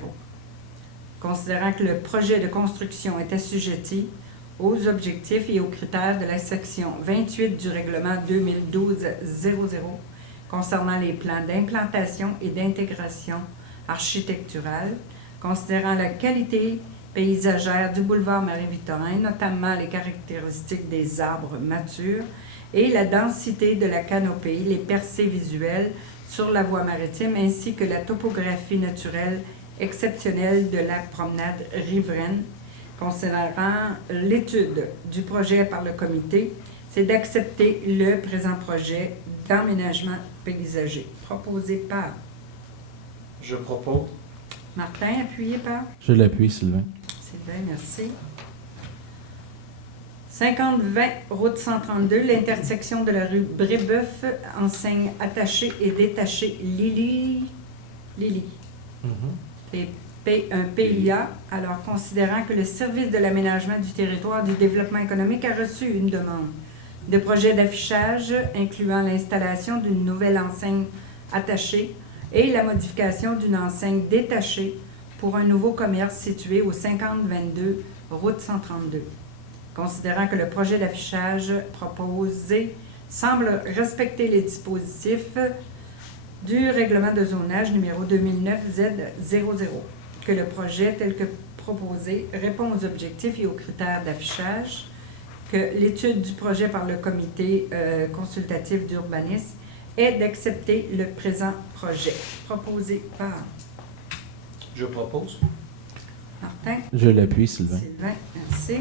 Considérant que le projet de construction est assujetti aux objectifs et aux critères de la section 28 du règlement 2012-00 concernant les plans d'implantation et d'intégration architecturale, considérant la qualité paysagère du boulevard Marie-Victorin, notamment les caractéristiques des arbres matures et la densité de la canopée, les percées visuelles sur la voie maritime ainsi que la topographie naturelle exceptionnelle de la promenade riveraine. Considérant l'étude du projet par le comité, c'est d'accepter le présent projet d'aménagement paysager proposé par Je propose. Martin, appuyé par Je l'appuie, Sylvain. Sylvain, merci. 50-20, route 132, l'intersection de la rue Brébeuf, enseigne attachée et détachée Lily. Et un PIA, alors considérant que le service de l'aménagement du territoire du développement économique a reçu une demande de projet d'affichage incluant l'installation d'une nouvelle enseigne attachée et la modification d'une enseigne détachée pour un nouveau commerce situé au 5022 route 132. Considérant que le projet d'affichage proposé semble respecter les dispositifs du règlement de zonage numéro 2009-Z00, que le projet tel que proposé répond aux objectifs et aux critères d'affichage, que l'étude du projet par le comité consultatif d'urbanisme est d'accepter le présent projet proposé par Je propose. Martin. Je l'appuie, Sylvain. Sylvain, merci.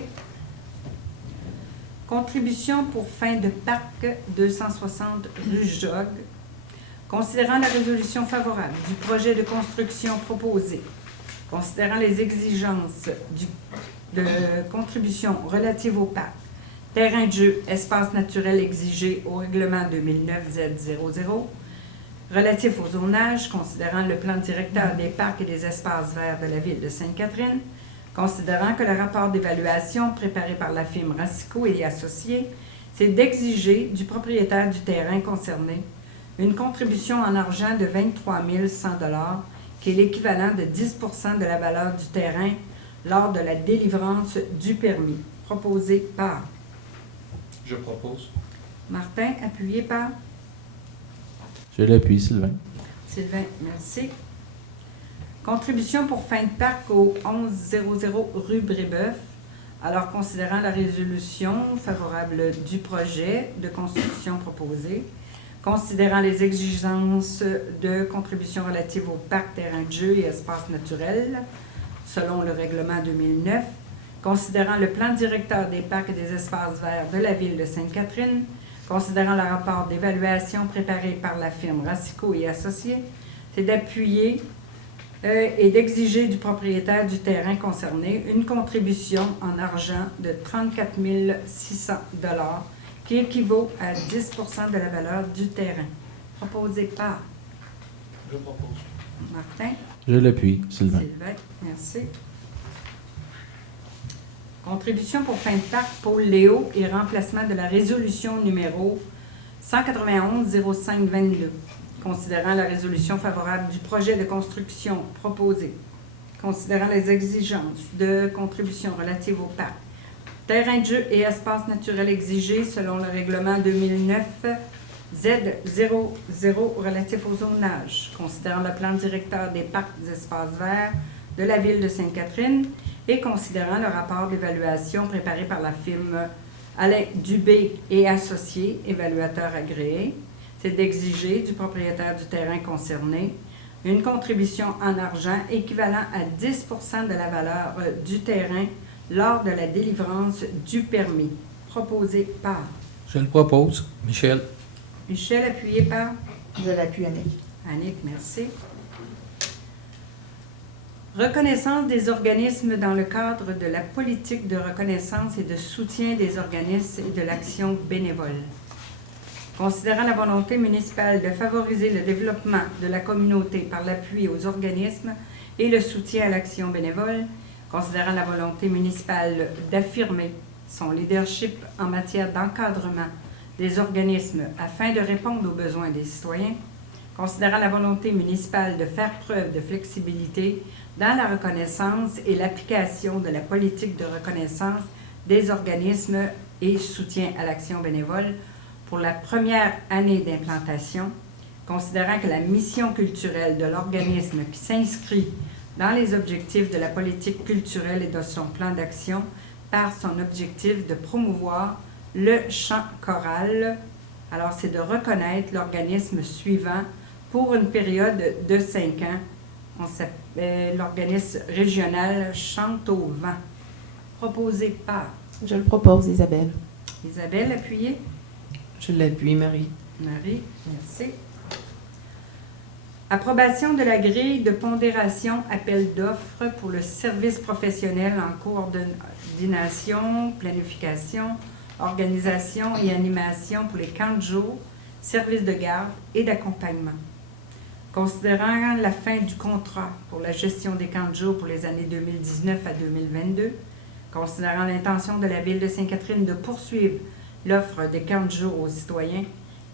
Contribution pour fin de parc 260 rue Jogues. Considérant la résolution favorable du projet de construction proposé, considérant les exigences de contribution relatives au parc, terrain de jeu, espace naturel exigé au règlement 2009-Z00, relatif au zonage, considérant le plan directeur des parcs et des espaces verts de la Ville de Sainte-Catherine, considérant que le rapport d'évaluation préparé par la firme Racicot et associés, c'est d'exiger du propriétaire du terrain concerné une contribution en argent de 23 100 $, qui est l'équivalent de 10 % de la valeur du terrain lors de la délivrance du permis, proposé par Je propose. Martin, appuyé par Je l'appuie, Sylvain. Sylvain, merci. Contribution pour fin de parc au 1100 rue Brébeuf. Alors, considérant la résolution favorable du projet de construction proposé, considérant les exigences de contribution relatives au parc, terrain de jeu et espaces naturels, selon le règlement 2009, considérant le plan directeur des parcs et des espaces verts de la Ville de Sainte-Catherine, considérant le rapport d'évaluation préparé par la firme Racicot et Associés, c'est d'appuyer et d'exiger du propriétaire du terrain concerné une contribution en argent de 34 600 $ qui équivaut à 10 % de la valeur du terrain. Proposé par Je propose. Martin. Je l'appuie, Sylvain. Sylvain, merci. Contribution pour fin de parc, Paul Léo et remplacement de la résolution numéro 191-05-22, considérant la résolution favorable du projet de construction proposé, considérant les exigences de contribution relatives au parc, terrain de jeu et espace naturel exigés selon le règlement 2009 Z00 relatif au zonage, considérant le plan directeur des parcs des espaces verts de la Ville de Sainte-Catherine et considérant le rapport d'évaluation préparé par la firme Alain Dubé et Associés, évaluateurs agréés, c'est d'exiger du propriétaire du terrain concerné une contribution en argent équivalent à 10 % de la valeur du terrain lors de la délivrance du permis, proposé par Je le propose. Michel. Michel, appuyé par Je l'appuie, Annick. Annick, merci. Reconnaissance des organismes dans le cadre de la politique de reconnaissance et de soutien des organismes et de l'action bénévole. Considérant la volonté municipale de favoriser le développement de la communauté par l'appui aux organismes et le soutien à l'action bénévole, considérant la volonté municipale d'affirmer son leadership en matière d'encadrement des organismes afin de répondre aux besoins des citoyens, considérant la volonté municipale de faire preuve de flexibilité dans la reconnaissance et l'application de la politique de reconnaissance des organismes et soutien à l'action bénévole pour la première année d'implantation, considérant que la mission culturelle de l'organisme qui s'inscrit dans les objectifs de la politique culturelle et de son plan d'action par son objectif de promouvoir le chant choral. Alors, c'est de reconnaître l'organisme suivant pour une période de 5 ans. On s'appelle l'organisme régional Chante au vent, proposé par Je le propose, Isabelle. Isabelle, appuyée. Je l'appuie, Marie. Marie, merci. Approbation de la grille de pondération appel d'offres pour le service professionnel en coordination, planification, organisation et animation pour les camps de jour, services de garde et d'accompagnement. Considérant la fin du contrat pour la gestion des camps de jour pour les années 2019 à 2022, considérant l'intention de la Ville de Sainte-Catherine de poursuivre l'offre des camps de jour aux citoyens,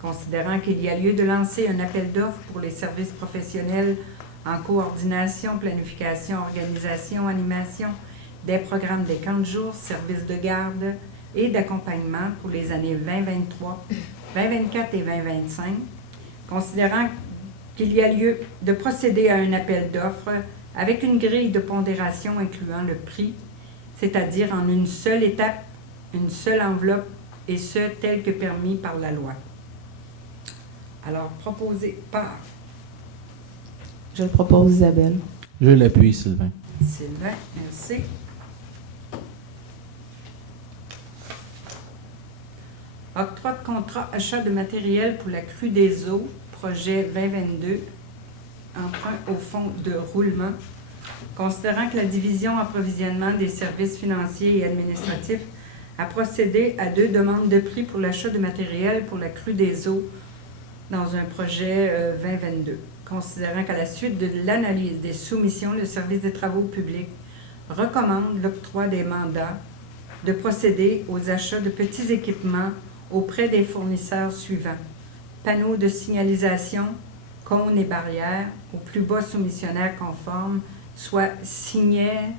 considérant qu'il y a lieu de lancer un appel d'offres pour les services professionnels en coordination, planification, organisation, animation des programmes des camps de jour, services de garde et d'accompagnement pour les années 2023, 2024 et 2025, considérant qu'il y a lieu de procéder à un appel d'offres avec une grille de pondération incluant le prix, c'est-à-dire en une seule étape, une seule enveloppe, et ce, tel que permis par la loi. Alors, proposé par Je le propose, Isabelle. Je l'appuie, Sylvain. Sylvain, merci. Octroi de contrat achat de matériel pour la crue des eaux, projet 2022, emprunt au fonds de roulement. Considérant que la division approvisionnement des services financiers et administratifs a procédé à 2 demandes de prix pour l'achat de matériel pour la crue des eaux dans un projet 2022. Considérant qu'à la suite de l'analyse des soumissions, le service des travaux publics recommande l'octroi des mandats de procéder aux achats de petits équipements auprès des fournisseurs suivants: panneaux de signalisation, cônes et barrières au plus bas soumissionnaire conforme, soit Signet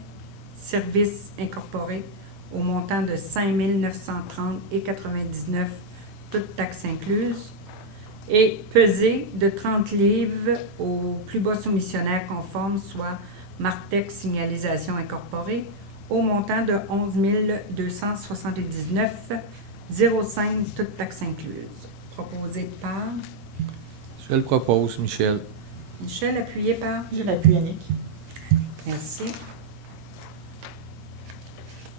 Services Incorporés, au montant de 5 930,99 $, toutes taxes incluses, et pesé de 30 livres au plus bas soumissionnaire conforme, soit Martec Signalisation Incorporée, au montant de 11 279,05 $, toutes taxes incluses. Proposé par Je le propose, Michel. Michel, appuyé par Je l'appuie, Annick. Merci.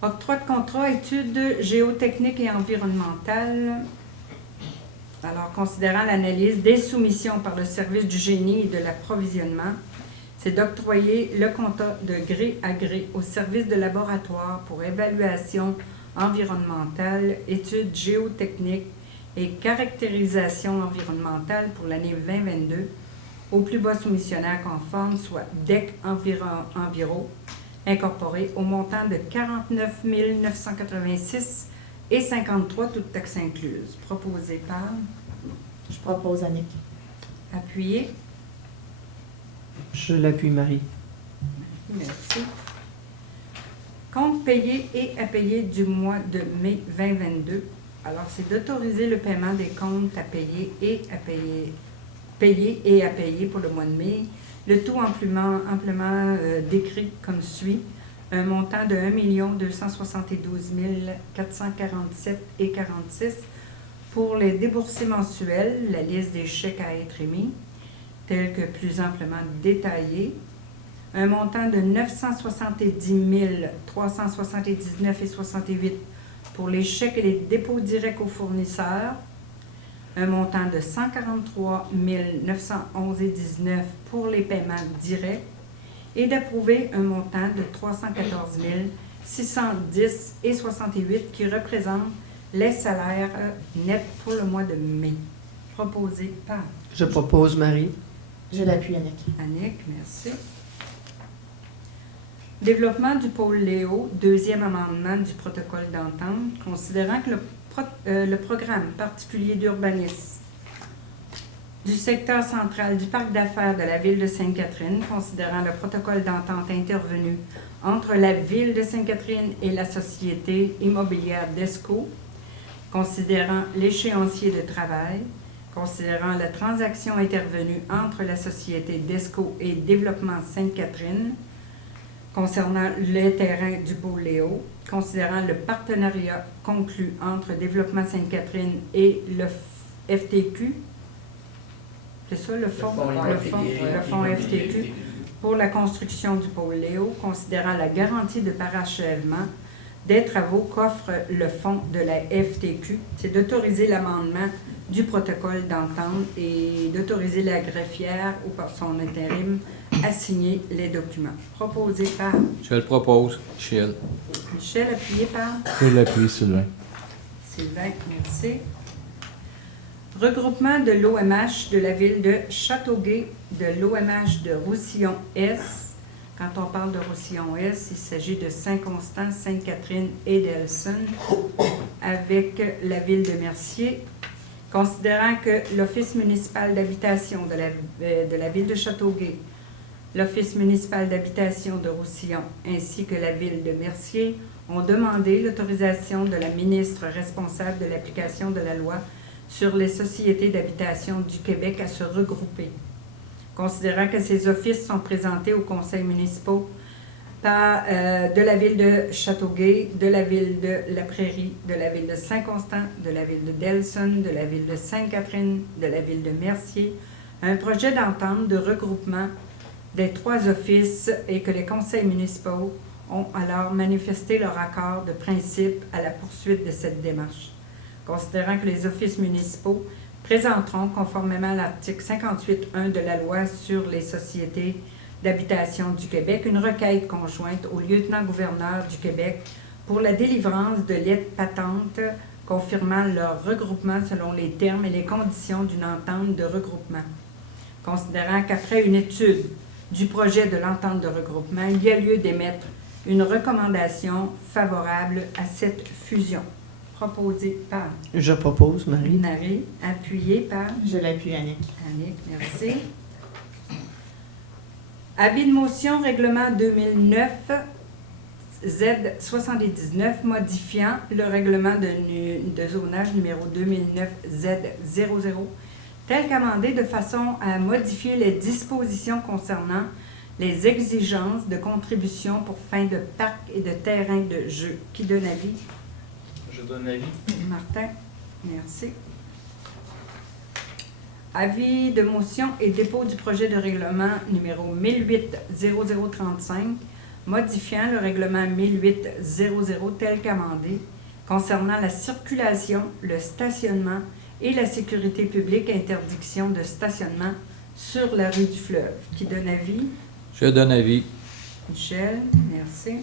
Octroi de contrat études géotechniques et environnementales. Alors, considérant l'analyse des soumissions par le service du génie et de l'approvisionnement, c'est d'octroyer le contrat de gré à gré au service de laboratoire pour évaluation environnementale, études géotechniques et caractérisation environnementale pour l'année 2022 au plus bas soumissionnaire conforme, soit DEC Enviro, incorporé au montant de 49 986 et 53, toutes taxes incluses. Proposé par, Je propose Annick. appuyé. Je l'appuie Marie. Merci. Compte payé et à payer du mois de mai 2022. Alors, c'est d'autoriser le paiement des comptes à payer et à payer, pour le mois de mai. Le tout amplement décrit comme suit. Un montant de 1 272 447,46 pour les déboursés mensuels, la liste des chèques à être émis, tel que plus amplement détaillé. Un montant de 970 379,68 pour les chèques et les dépôts directs aux fournisseurs. Un montant de 143 911,19 pour les paiements directs. Et d'approuver un montant de 314 610,68 qui représente les salaires nets pour le mois de mai. Proposé par Je propose Marie. Je l'appuie Annick. Annick, merci. Développement du pôle Léo, deuxième amendement du protocole d'entente, considérant que le programme particulier d'urbanisme du secteur central du parc d'affaires de la ville de Sainte-Catherine, considérant le protocole d'entente intervenu entre la ville de Sainte-Catherine et la société immobilière DESCO, considérant l'échéancier de travail, considérant la transaction intervenue entre la société DESCO et Développement Sainte-Catherine, concernant les terrains du Beau-Léo, considérant le partenariat conclu entre Développement Sainte-Catherine et le FTQ, c'est ça le fonds FTQ, pour la construction du Beau-Léo, considérant la garantie de parachèvement des travaux qu'offre le fonds de la FTQ, c'est d'autoriser l'amendement du protocole d'entente et d'autoriser la greffière ou par son intérim à signer les documents. Proposé par Je le propose, Michel. Michel, appuyé par Je l'appuie Sylvain. Sylvain, merci. Regroupement de l'OMH de la ville de Châteauguay, de l'OMH de Roussillon-Est. Quand on parle de Roussillon-Est, il s'agit de Saint-Constant, Sainte-Catherine et d'Elson, avec la ville de Mercier. Considérant que l'Office municipal d'habitation de la ville de Châteauguay, l'Office municipal d'habitation de Roussillon ainsi que la ville de Mercier ont demandé l'autorisation de la ministre responsable de l'application de la loi sur les sociétés d'habitation du Québec à se regrouper. Considérant que ces offices sont présentés aux conseils municipaux de la ville de Châteauguay, de la ville de La Prairie, de la ville de Saint-Constant, de la ville de Delson, de la ville de Sainte-Catherine, de la ville de Mercier, un projet d'entente de regroupement des trois offices et que les conseils municipaux ont alors manifesté leur accord de principe à la poursuite de cette démarche. Considérant que les offices municipaux présenteront, conformément à l'article 58.1 de la loi sur les sociétés d'habitation du Québec, une requête conjointe au lieutenant-gouverneur du Québec pour la délivrance de lettres patentes confirmant leur regroupement selon les termes et les conditions d'une entente de regroupement. Considérant qu'après une étude du projet de l'entente de regroupement, il y a lieu d'émettre une recommandation favorable à cette fusion. Proposée par Je propose Marie. Marie, appuyée par Je l'appuie Annick. Annick, merci. Avis de motion règlement 2009 Z79 modifiant le règlement de zonage numéro 2009 Z00 tel qu'amendé de façon à modifier les dispositions concernant les exigences de contribution pour fin de parc et de terrain de jeu. Qui donne avis? Je donne avis. Martin, merci. Avis de motion et dépôt du projet de règlement numéro 1008-0035, modifiant le règlement 1800 tel qu'amendé concernant la circulation, le stationnement et la sécurité publique, interdiction de stationnement sur la rue du Fleuve. Qui donne avis? Je donne avis. Michel, merci.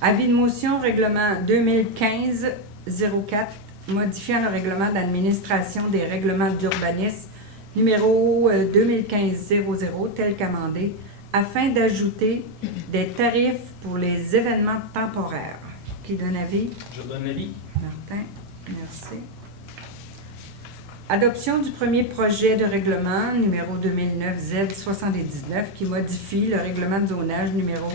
Avis de motion, règlement 2015-04, modifiant le règlement d'administration des règlements d'urbanisme numéro 2015-00 tel qu'amendé, afin d'ajouter des tarifs pour les événements temporaires. Qui donne avis? Je donne avis. Martin, merci. Adoption du premier projet de règlement numéro 2009-Z79 qui modifie le règlement de zonage numéro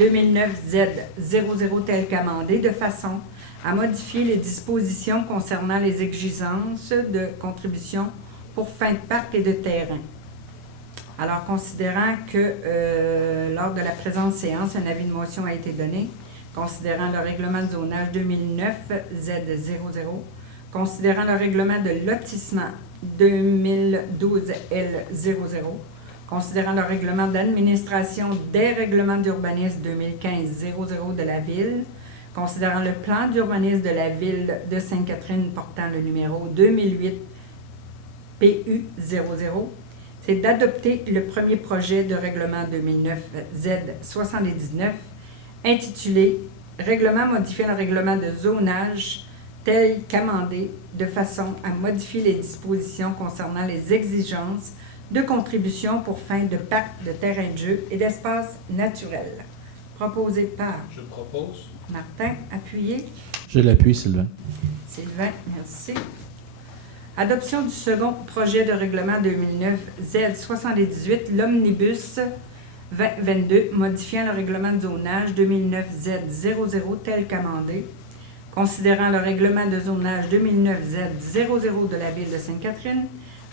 2009-Z00 tel qu'amendé de façon à modifier les dispositions concernant les exigences de contribution pour fin de parc et de terrain. Alors, considérant que lors de la présente séance, un avis de motion a été donné, considérant le règlement de zonage 2009-Z00, considérant le règlement de lotissement 2012-L00, considérant le règlement d'administration des règlements d'urbanisme 2015-00 de la Ville, considérant le plan d'urbanisme de la Ville de Sainte-Catherine portant le numéro 2008 PU00, c'est d'adopter le premier projet de règlement 2009-Z79 intitulé « Règlement modifiant le règlement de zonage tel qu'amendé de façon à modifier les dispositions concernant les exigences de contribution pour fin de parc, de terrain de jeu et d'espace naturel. » Proposé par Je propose. Martin, appuyé. Je l'appuie, Sylvain. Sylvain, merci. Adoption du second projet de règlement 2009-Z78, l'Omnibus 2022, modifiant le règlement de zonage 2009-Z00 tel qu'amendé, considérant le règlement de zonage 2009-Z00 de la Ville de Sainte-Catherine,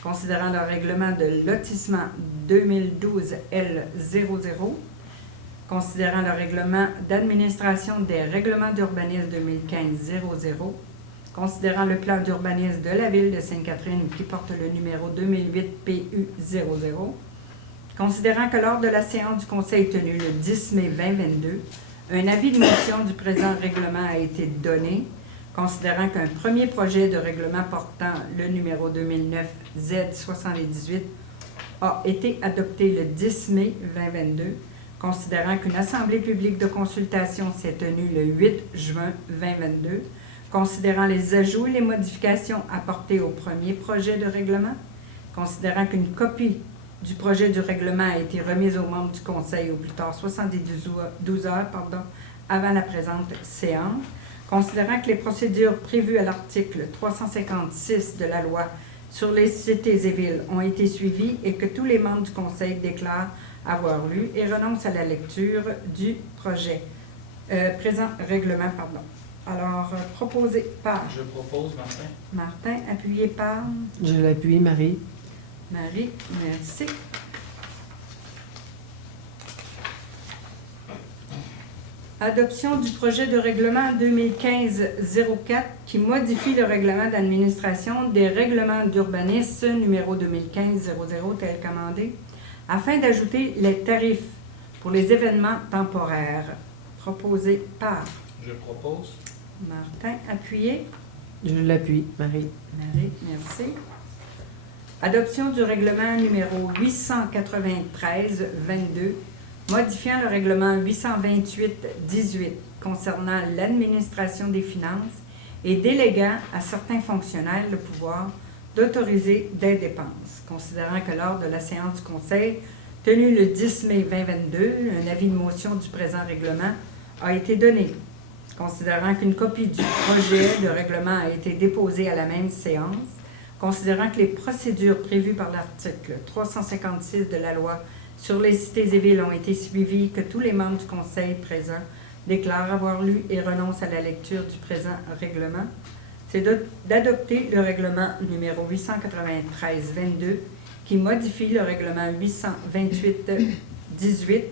considérant le règlement de lotissement 2012-L00, considérant le règlement d'administration des règlements d'urbanisme 2015-00, considérant le plan d'urbanisme de la Ville de Sainte-Catherine qui porte le numéro 2008 PU00, considérant que lors de la séance du Conseil tenue le 10 mai 2022, un avis de motion du présent règlement a été donné, considérant qu'un premier projet de règlement portant le numéro 2009 Z78 a été adopté le 10 mai 2022, considérant qu'une assemblée publique de consultation s'est tenue le 8 juin 2022, considérant les ajouts et les modifications apportés au premier projet de règlement, considérant qu'une copie du projet du règlement a été remise aux membres du Conseil au plus tard 72 heures avant la présente séance, considérant que les procédures prévues à l'article 356 de la loi sur les cités et villes ont été suivies et que tous les membres du Conseil déclarent avoir lu et renoncent à la lecture du projet. Présent règlement, Alors, proposé par Je propose, Martin. Martin, appuyé par Je l'appuie, Marie. Marie, merci. Adoption du projet de règlement 2015-04 qui modifie le règlement d'administration des règlements d'urbanisme numéro 2015-00 tel qu'amendé, afin d'ajouter les tarifs pour les événements temporaires. Proposé par Je propose. Martin, appuyé. Je l'appuie, Marie. Marie, merci. Adoption du règlement numéro 893-22, modifiant le règlement 828-18 concernant l'administration des finances et déléguant à certains fonctionnaires le pouvoir d'autoriser des dépenses. Considérant que lors de la séance du Conseil tenue le 10 mai 2022, un avis de motion du présent règlement a été donné. Considérant qu'une copie du projet de règlement a été déposée à la même séance, considérant que les procédures prévues par l'article 356 de la loi sur les cités et villes ont été suivies, que tous les membres du Conseil présents déclarent avoir lu et renoncent à la lecture du présent règlement, c'est d'adopter le règlement numéro 893-22 qui modifie le règlement 828-18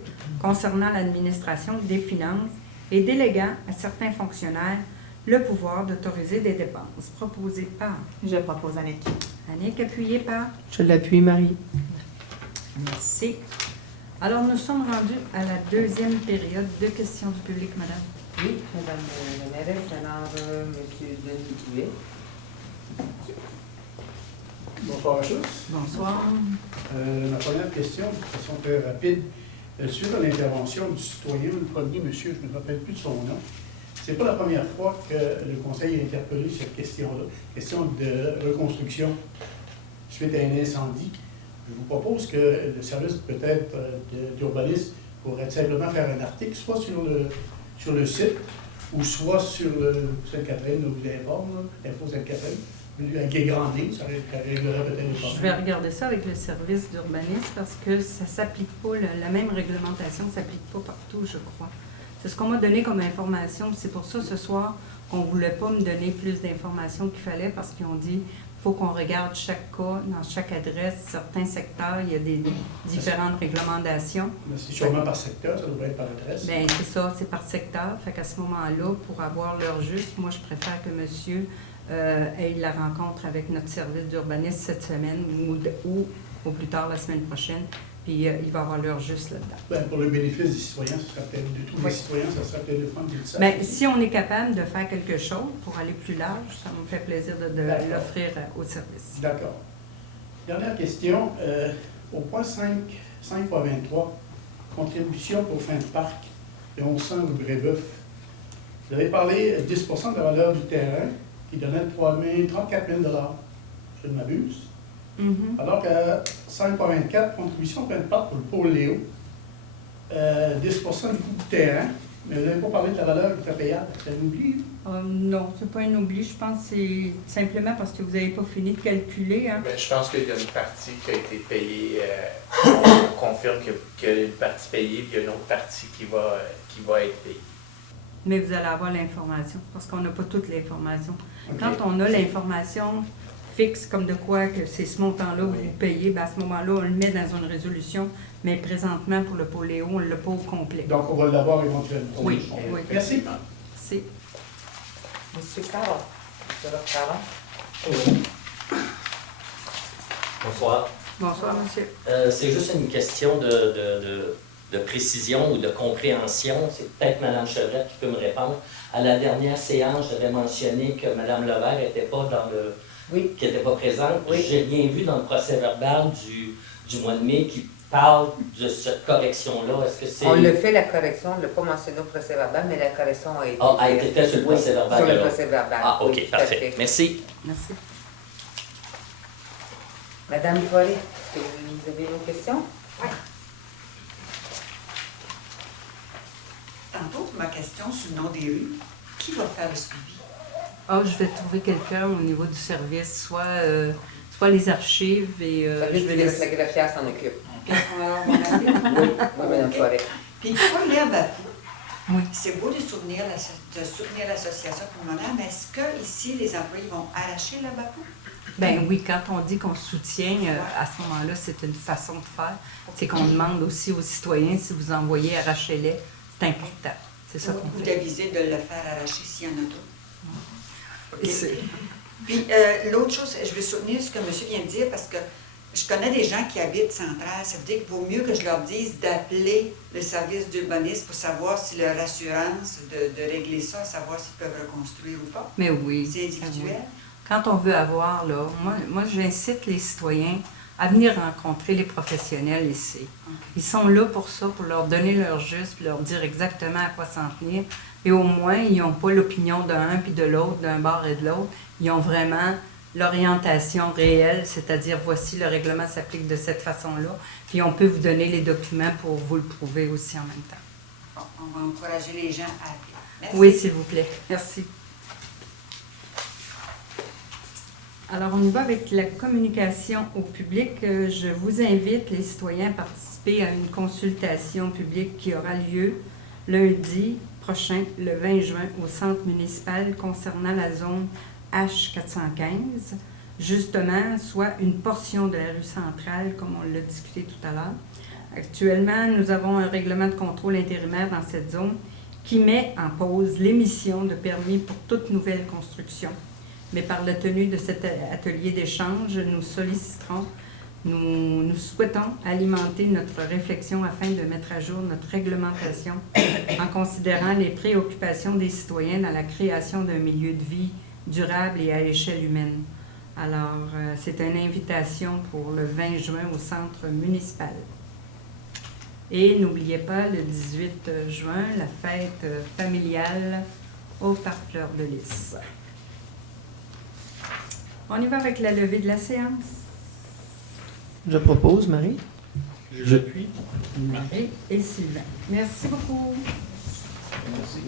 concernant l'administration des finances et déléguant à certains fonctionnaires le pouvoir d'autoriser des dépenses. Proposé par Je propose Annick. Annick, appuyé par Je l'appuie, Marie. Merci. Alors, nous sommes rendus à la deuxième période de questions du public, madame. Oui, Madame la mairesse, alors, Monsieur Denis Duet. Bonsoir à tous. Bonsoir. Ma première question, de façon très rapide, suite à l'intervention du citoyen, le premier monsieur, je ne me rappelle plus de son nom, c'est pas la première fois que le Conseil est interpellé sur cette question-là, question de reconstruction suite à un incendie. Je vous propose que le service peut-être d'urbanisme pourrait simplement faire un article, soit sur le site, ou soit sur Sainte-Catherine, où vous informe, Info Sainte-Catherine, avec les grandes lignes, ça réglerait peut-être les problèmes. Je vais regarder ça avec le service d'urbanisme parce que ça s'applique pas, la même réglementation ne s'applique pas partout, je crois. C'est ce qu'on m'a donné comme information. C'est pour ça, ce soir, qu'on ne voulait pas me donner plus d'informations qu'il fallait parce qu'ils ont dit qu'il faut qu'on regarde chaque cas, dans chaque adresse, certains secteurs, il y a des différentes réglementations. Mais c'est sûrement par secteur, ça devrait être par adresse. Bien, c'est ça, c'est par secteur. Fait qu'à ce moment-là, pour avoir l'heure juste, moi, je préfère que monsieur ait la rencontre avec notre service d'urbanisme cette semaine ou au plus tard la semaine prochaine. Puis il va avoir l'heure juste là-dedans. Ben, pour le bénéfice des citoyens, ça serait peut-être, de tous les citoyens, ça serait peut-être le fun de le savoir. Bien, si on est capable de faire quelque chose pour aller plus large, ça me fait plaisir de l'offrir au service. D'accord. Dernière question. Au point 5.23, contribution pour fin de parc de 1100 rue Brébeuf. Vous avez parlé 10 de la valeur du terrain qui donnait 34 000 je ne m'abuse. Alors qu'à 5.24, contribution fin de parc pour le pôle Léo, 10 du coût du terrain, mais vous n'avez pas parlé de la valeur qui était payable. C'est un oubli? Non, c'est pas un oubli. Je pense que c'est simplement parce que vous n'avez pas fini de calculer. Hein? Ben, je pense qu'il y a une partie qui a été payée. On confirme qu'il y a une partie payée, puis il y a une autre partie qui va être payée. Mais vous allez avoir l'information, parce qu'on n'a pas toute l'information. Okay. Quand on a l'information fixe comme de quoi que c'est ce montant-là que vous payez, bien à ce moment-là, on le met dans une résolution, mais présentement, pour le Poléo, on ne l'a pas au complet. Donc, on va l'avoir éventuellement. Oui, oui. Merci. Merci. Monsieur Caron. Monsieur Caron. Oui. Bonsoir. Bonsoir, monsieur. C'est juste une question de précision ou de compréhension. C'est peut-être Mme Chevrette qui peut me répondre. À la dernière séance, j'avais mentionné que Mme Levert n'était pas dans le... Oui. Qui n'était pas présente. Oui. J'ai bien vu dans le procès-verbal du mois de mai qui parle de cette correction-là. Est-ce que c'est... On le fait, la correction, on ne l'a pas mentionné au procès-verbal, mais la correction a été a été faite sur le procès-verbal. Sur le procès-verbal. Ah, OK, oui, parfait. Merci. Merci. Madame Follet, est-ce que vous avez vos questions? Oui. Tantôt, ma question sur le nom des rues, qui va faire le suivi? Ah, je vais trouver quelqu'un au niveau du service, soit les archives et... Ça veut je vais dire que laisser... la greffière s'en occupe. Alors, on a Oui, Madame Follet. Puis pour l'herbe à poux, Oui. c'est beau de soutenir l'association pulmonaire, mais est-ce que ici les employés vont arracher l'herbe à poux? Ben oui, quand on dit qu'on soutient, à ce moment-là, c'est une façon de faire. C'est qu'on demande aussi aux citoyens, si vous envoyez arrachez-les, c'est important. C'est ça qu'on Ou fait. d'aviser de le faire arracher s'il y en a d'autres. C'est- Puis l'autre chose, je veux soutenir ce que monsieur vient de dire parce que je connais des gens qui habitent central. Ça veut dire qu'il vaut mieux que je leur dise d'appeler le service d'urbanisme pour savoir si leur assurance, de régler ça, savoir s'ils peuvent reconstruire ou pas. Mais oui. C'est individuel. Quand on veut avoir, là, moi j'incite les citoyens à venir rencontrer les professionnels ici. Ils sont là pour ça, pour leur donner leur juste, puis leur dire exactement à quoi s'en tenir. Et au moins, ils n'ont pas l'opinion d'un puis de l'autre, d'un bord et de l'autre. Ils ont vraiment l'orientation réelle, c'est-à-dire voici le règlement s'applique de cette façon-là. Puis on peut vous donner les documents pour vous le prouver aussi en même temps. Bon, on va encourager les gens à appeler. Merci. Oui, s'il vous plaît. Merci. Alors, on y va avec la communication au public. Je vous invite, les citoyens, à participer à une consultation publique qui aura lieu lundi prochain, le 20 juin, au centre municipal concernant la zone H415, justement, soit une portion de la rue centrale, comme on l'a discuté tout à l'heure. Actuellement, nous avons un règlement de contrôle intérimaire dans cette zone qui met en pause l'émission de permis pour toute nouvelle construction. Mais par la tenue de cet atelier d'échange, nous solliciterons Nous souhaitons alimenter notre réflexion afin de mettre à jour notre réglementation en considérant les préoccupations des citoyens dans la création d'un milieu de vie durable et à échelle humaine. Alors, c'est une invitation pour le 20 juin au centre municipal. Et n'oubliez pas, le 18 juin, la fête familiale au Parc Fleur de Lys. On y va avec la levée de la séance. Je propose, Marie. Je l'appuie. Marie et Sylvain. Merci beaucoup. Merci.